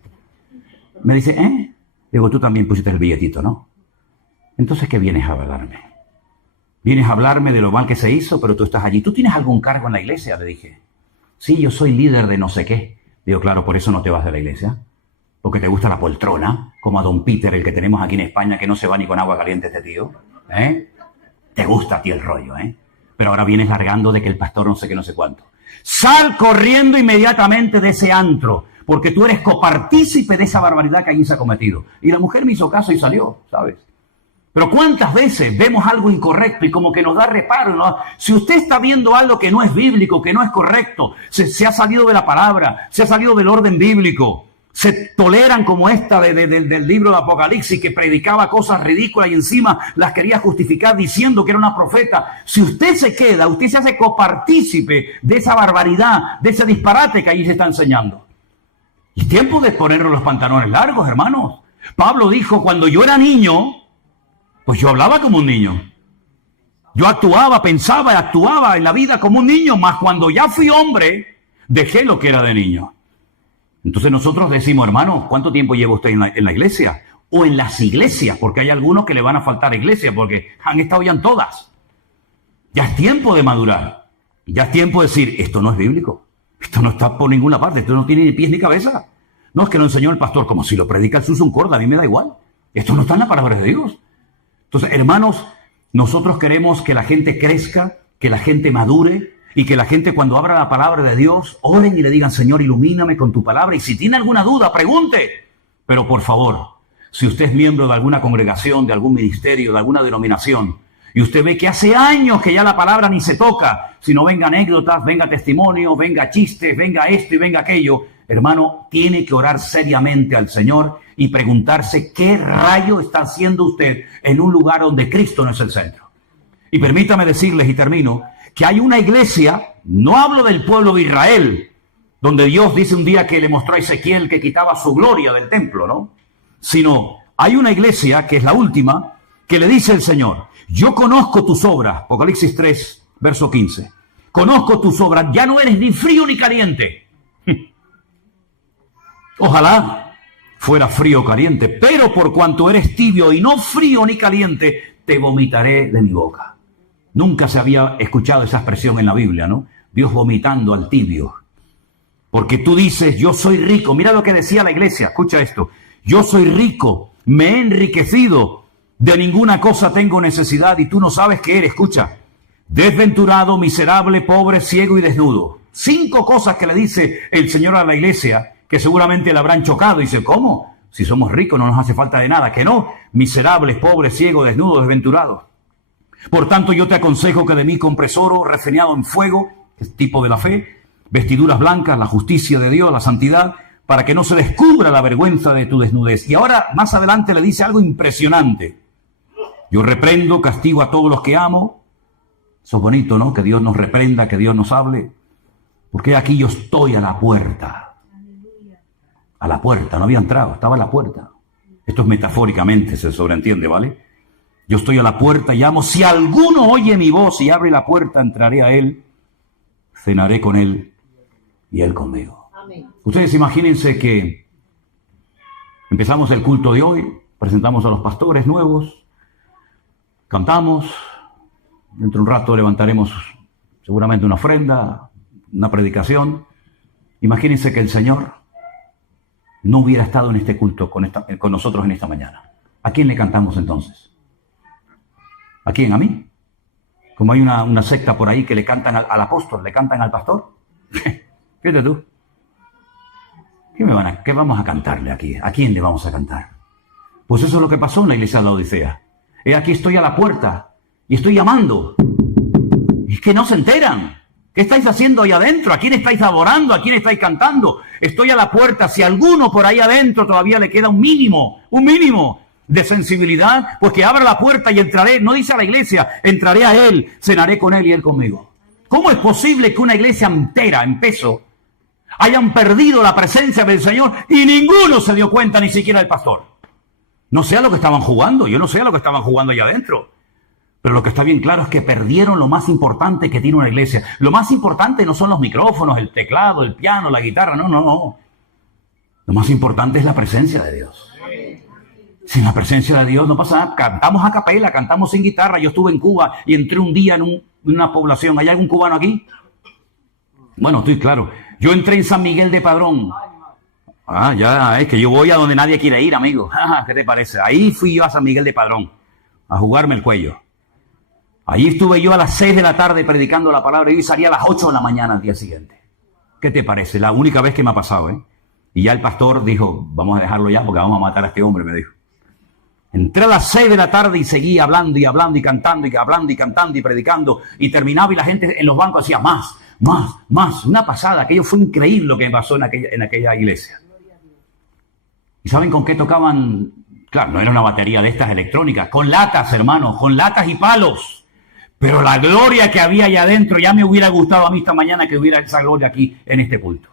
Me dice, Digo, tú también pusiste el billetito, ¿no? Entonces, ¿qué vienes a hablarme? Vienes a hablarme de lo mal que se hizo, pero tú estás allí. ¿Tú tienes algún cargo en la iglesia? Le dije. Sí, yo soy líder de no sé qué. Digo, claro, por eso no te vas de la iglesia. Porque te gusta la poltrona, como a don Peter, el que tenemos aquí en España, que no se va ni con agua caliente este tío. Te gusta a ti el rollo, Pero ahora vienes largando de que el pastor no sé qué, no sé cuánto. Sal corriendo inmediatamente de ese antro, porque tú eres copartícipe de esa barbaridad que allí se ha cometido. Y la mujer me hizo caso y salió, ¿sabes? Pero ¿cuántas veces vemos algo incorrecto y como que nos da reparo, ¿no? Si usted está viendo algo que no es bíblico, que no es correcto, se ha salido de la palabra, se ha salido del orden bíblico, se toleran como esta del libro de Apocalipsis, que predicaba cosas ridículas y encima las quería justificar diciendo que era una profeta. Si usted se queda, usted se hace copartícipe de esa barbaridad, de ese disparate que allí se está enseñando. Y es tiempo de ponernos los pantalones largos, hermanos. Pablo dijo, cuando yo era niño, pues yo hablaba como un niño. Yo actuaba, pensaba y actuaba en la vida como un niño, mas cuando ya fui hombre, dejé lo que era de niño. Entonces nosotros decimos, hermano, ¿cuánto tiempo lleva usted en la iglesia? O en las iglesias, porque hay algunos que le van a faltar iglesia, porque han estado ya en todas. Ya es tiempo de madurar. Ya es tiempo de decir, esto no es bíblico. Esto no está por ninguna parte. Esto no tiene ni pies ni cabeza. No, es que lo enseñó el pastor, como si lo predica el Susan Corda, a mí me da igual. Esto no está en la palabra de Dios. Entonces, hermanos, nosotros queremos que la gente crezca, que la gente madure, y que la gente cuando abra la palabra de Dios, oren y le digan, Señor, ilumíname con tu palabra. Y si tiene alguna duda, pregunte. Pero por favor, si usted es miembro de alguna congregación, de algún ministerio, de alguna denominación, y usted ve que hace años que ya la palabra ni se toca, sino venga anécdotas, venga testimonios, venga chistes, venga esto y venga aquello, hermano, tiene que orar seriamente al Señor y preguntarse qué rayo está haciendo usted en un lugar donde Cristo no es el centro. Y permítame decirles, y termino, que hay una iglesia, no hablo del pueblo de Israel, donde Dios dice un día que le mostró a Ezequiel que quitaba su gloria del templo, ¿no? Sino hay una iglesia, que es la última, que le dice el Señor, yo conozco tus obras, Apocalipsis 3, verso 15, conozco tus obras, ya no eres ni frío ni caliente. Ojalá fuera frío o caliente, pero por cuanto eres tibio y no frío ni caliente, te vomitaré de mi boca. Nunca se había escuchado esa expresión en la Biblia, ¿no? Dios vomitando al tibio. Porque tú dices, yo soy rico. Mira lo que decía la iglesia, escucha esto. Yo soy rico, me he enriquecido, de ninguna cosa tengo necesidad y tú no sabes qué eres. Escucha, desventurado, miserable, pobre, ciego y desnudo. 5 cosas que le dice el Señor a la iglesia que seguramente le habrán chocado. Dice, ¿cómo? Si somos ricos no nos hace falta de nada. Que no, miserables, pobres, ciegos, desnudos, desventurados. Por tanto yo te aconsejo que de mí compres oro refinado en fuego, que es tipo de la fe, vestiduras blancas, la justicia de Dios, la santidad, para que no se descubra la vergüenza de tu desnudez. Y ahora más adelante le dice algo impresionante. Yo reprendo, castigo a todos los que amo. Eso es bonito, ¿no? Que Dios nos reprenda, que Dios nos hable. Porque aquí yo estoy a la puerta. A la puerta, no había entrado, estaba a la puerta. Esto es metafóricamente, se sobreentiende, ¿vale? Yo estoy a la puerta y llamo. Si alguno oye mi voz y abre la puerta, entraré a él, cenaré con él y él conmigo. Amén. Ustedes imagínense que empezamos el culto de hoy, presentamos a los pastores nuevos, cantamos, dentro de un rato levantaremos seguramente una ofrenda, una predicación. Imagínense que el Señor no hubiera estado en este culto con nosotros en esta mañana. ¿A quién le cantamos entonces? ¿A quién? ¿A mí? Como hay una secta por ahí que le cantan al apóstol, le cantan al pastor. Fíjate tú. ¿Qué vamos a cantarle aquí? ¿A quién le vamos a cantar? Pues eso es lo que pasó en la iglesia de la Odisea. Aquí estoy a la puerta y estoy llamando. Y es que no se enteran. ¿Qué estáis haciendo ahí adentro? ¿A quién estáis adorando? ¿A quién estáis cantando? Estoy a la puerta. Si alguno por ahí adentro todavía le queda un mínimo de sensibilidad, pues que abra la puerta y entraré. No dice a la iglesia, entraré a él, cenaré con él y él conmigo. ¿Cómo es posible que una iglesia entera, en peso, hayan perdido la presencia del Señor y ninguno se dio cuenta, ni siquiera el pastor? No sé a lo que estaban jugando, yo no sé a lo que estaban jugando allá adentro. Pero lo que está bien claro es que perdieron lo más importante que tiene una iglesia. Lo más importante no son los micrófonos, el teclado, el piano, la guitarra, no. Lo más importante es la presencia de Dios. Sin la presencia de Dios no pasa nada. Cantamos a capela, cantamos sin guitarra. Yo estuve en Cuba y entré un día en una población. ¿Hay algún cubano aquí? Bueno, estoy claro. Yo entré en San Miguel de Padrón. Ya, es que yo voy a donde nadie quiere ir, amigo. ¿Qué te parece? Ahí fui yo a San Miguel de Padrón, a jugarme el cuello. Allí estuve yo a las 6 de la tarde predicando la palabra y salía a las 8 de la mañana al día siguiente. ¿Qué te parece? La única vez que me ha pasado, ¿eh? Y ya el pastor dijo, vamos a dejarlo ya porque vamos a matar a este hombre, me dijo. Entré a las 6 de la tarde y seguí hablando y hablando y cantando y hablando y cantando y predicando y terminaba y la gente en los bancos decía más. Una pasada, aquello fue increíble lo que pasó en aquella iglesia. ¿Y saben con qué tocaban? Claro, no era una batería de estas electrónicas, con latas, hermanos, con latas y palos. Pero la gloria que había allá adentro, ya me hubiera gustado a mí esta mañana que hubiera esa gloria aquí en este culto.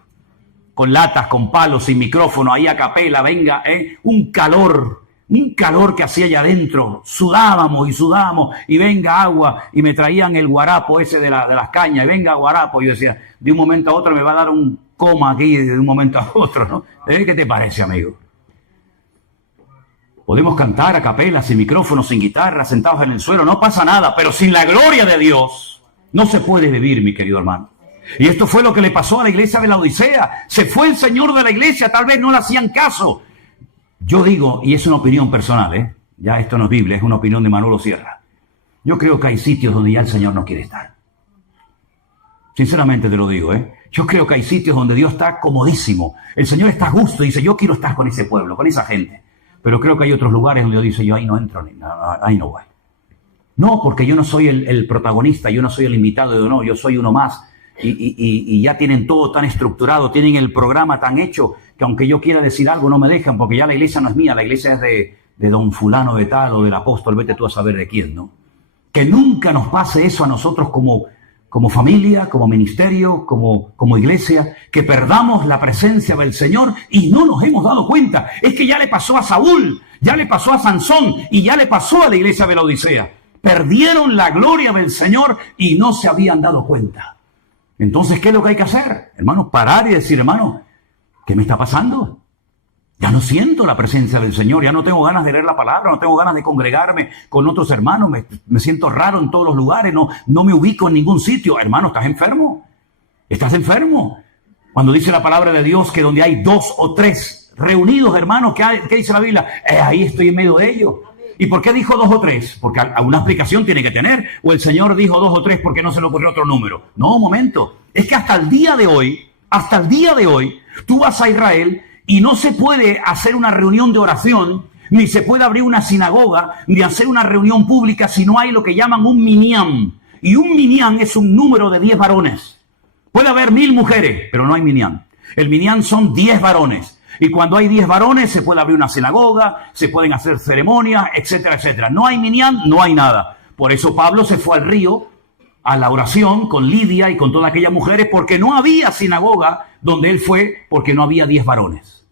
Con latas, con palos, sin micrófono, ahí a capela, venga, un calor que hacía allá adentro. Sudábamos y venga agua, y me traían el guarapo ese de las cañas, y venga guarapo. Y yo decía, de un momento a otro me va a dar un coma aquí, de un momento a otro, ¿no? ¿Qué te parece, amigo? Podemos cantar a capela, sin micrófono, sin guitarra, sentados en el suelo, no pasa nada, pero sin la gloria de Dios no se puede vivir, mi querido hermano. Y esto fue lo que le pasó a la iglesia de la Odisea. Se fue el Señor de la iglesia, tal vez no le hacían caso. Yo digo, y es una opinión personal, ya esto no es Biblia, es una opinión de Manolo Sierra. Yo creo que hay sitios donde ya el Señor no quiere estar. Sinceramente te lo digo, Yo creo que hay sitios donde Dios está comodísimo. El Señor está a gusto y dice, yo quiero estar con ese pueblo, con esa gente. Pero creo que hay otros lugares donde Dios dice, yo ahí no entro, ahí no voy. No, porque yo no soy el protagonista, yo no soy el invitado, no, yo soy uno más. Y ya tienen todo tan estructurado, tienen el programa tan hecho, que aunque yo quiera decir algo no me dejan, porque ya la iglesia no es mía, la iglesia es de don fulano de tal, o del apóstol, vete tú a saber de quién, ¿no? Que nunca nos pase eso a nosotros como familia, como ministerio, como iglesia, que perdamos la presencia del Señor y no nos hemos dado cuenta. Es que ya le pasó a Saúl, ya le pasó a Sansón y ya le pasó a la iglesia de la Odisea. Perdieron la gloria del Señor y no se habían dado cuenta. Entonces, ¿qué es lo que hay que hacer? Hermano, parar y decir, hermano, ¿qué me está pasando? Ya no siento la presencia del Señor, ya no tengo ganas de leer la palabra, no tengo ganas de congregarme con otros hermanos, me siento raro en todos los lugares, no me ubico en ningún sitio. Hermano, ¿estás enfermo? ¿Estás enfermo? Cuando dice la palabra de Dios que donde hay 2 o 3 reunidos, hermanos, ¿qué dice la Biblia? Ahí estoy en medio de ellos. ¿Y por qué dijo 2 o 3? Porque alguna explicación tiene que tener. O el Señor dijo 2 o 3 porque no se le ocurrió otro número. No, un momento. Es que hasta el día de hoy, tú vas a Israel y no se puede hacer una reunión de oración, ni se puede abrir una sinagoga, ni hacer una reunión pública si no hay lo que llaman un minyan. Y un minyan es un número de 10 varones. Puede haber 1000 mujeres, pero no hay minyan. El minyan son 10 varones. Y cuando hay 10 varones se puede abrir una sinagoga, se pueden hacer ceremonias, etcétera, etcétera. No hay minyan, no hay nada. Por eso Pablo se fue al río a la oración con Lidia y con todas aquellas mujeres, porque no había sinagoga donde él fue, porque no había 10 varones.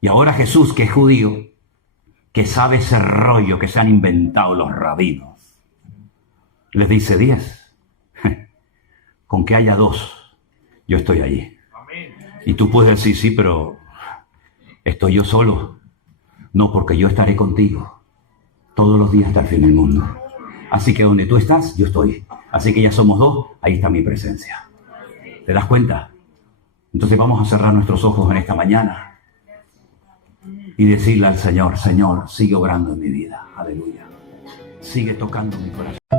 Y ahora Jesús, que es judío, que sabe ese rollo que se han inventado los rabinos, les dice 10. Con que haya 2, yo estoy allí. Y tú puedes decir, sí, pero ¿estoy yo solo? No, porque yo estaré contigo todos los días hasta el fin del mundo. Así que donde tú estás, yo estoy. Así que ya somos 2, ahí está mi presencia. ¿Te das cuenta? Entonces vamos a cerrar nuestros ojos en esta mañana y decirle al Señor, Señor, sigue obrando en mi vida. Aleluya. Sigue tocando mi corazón.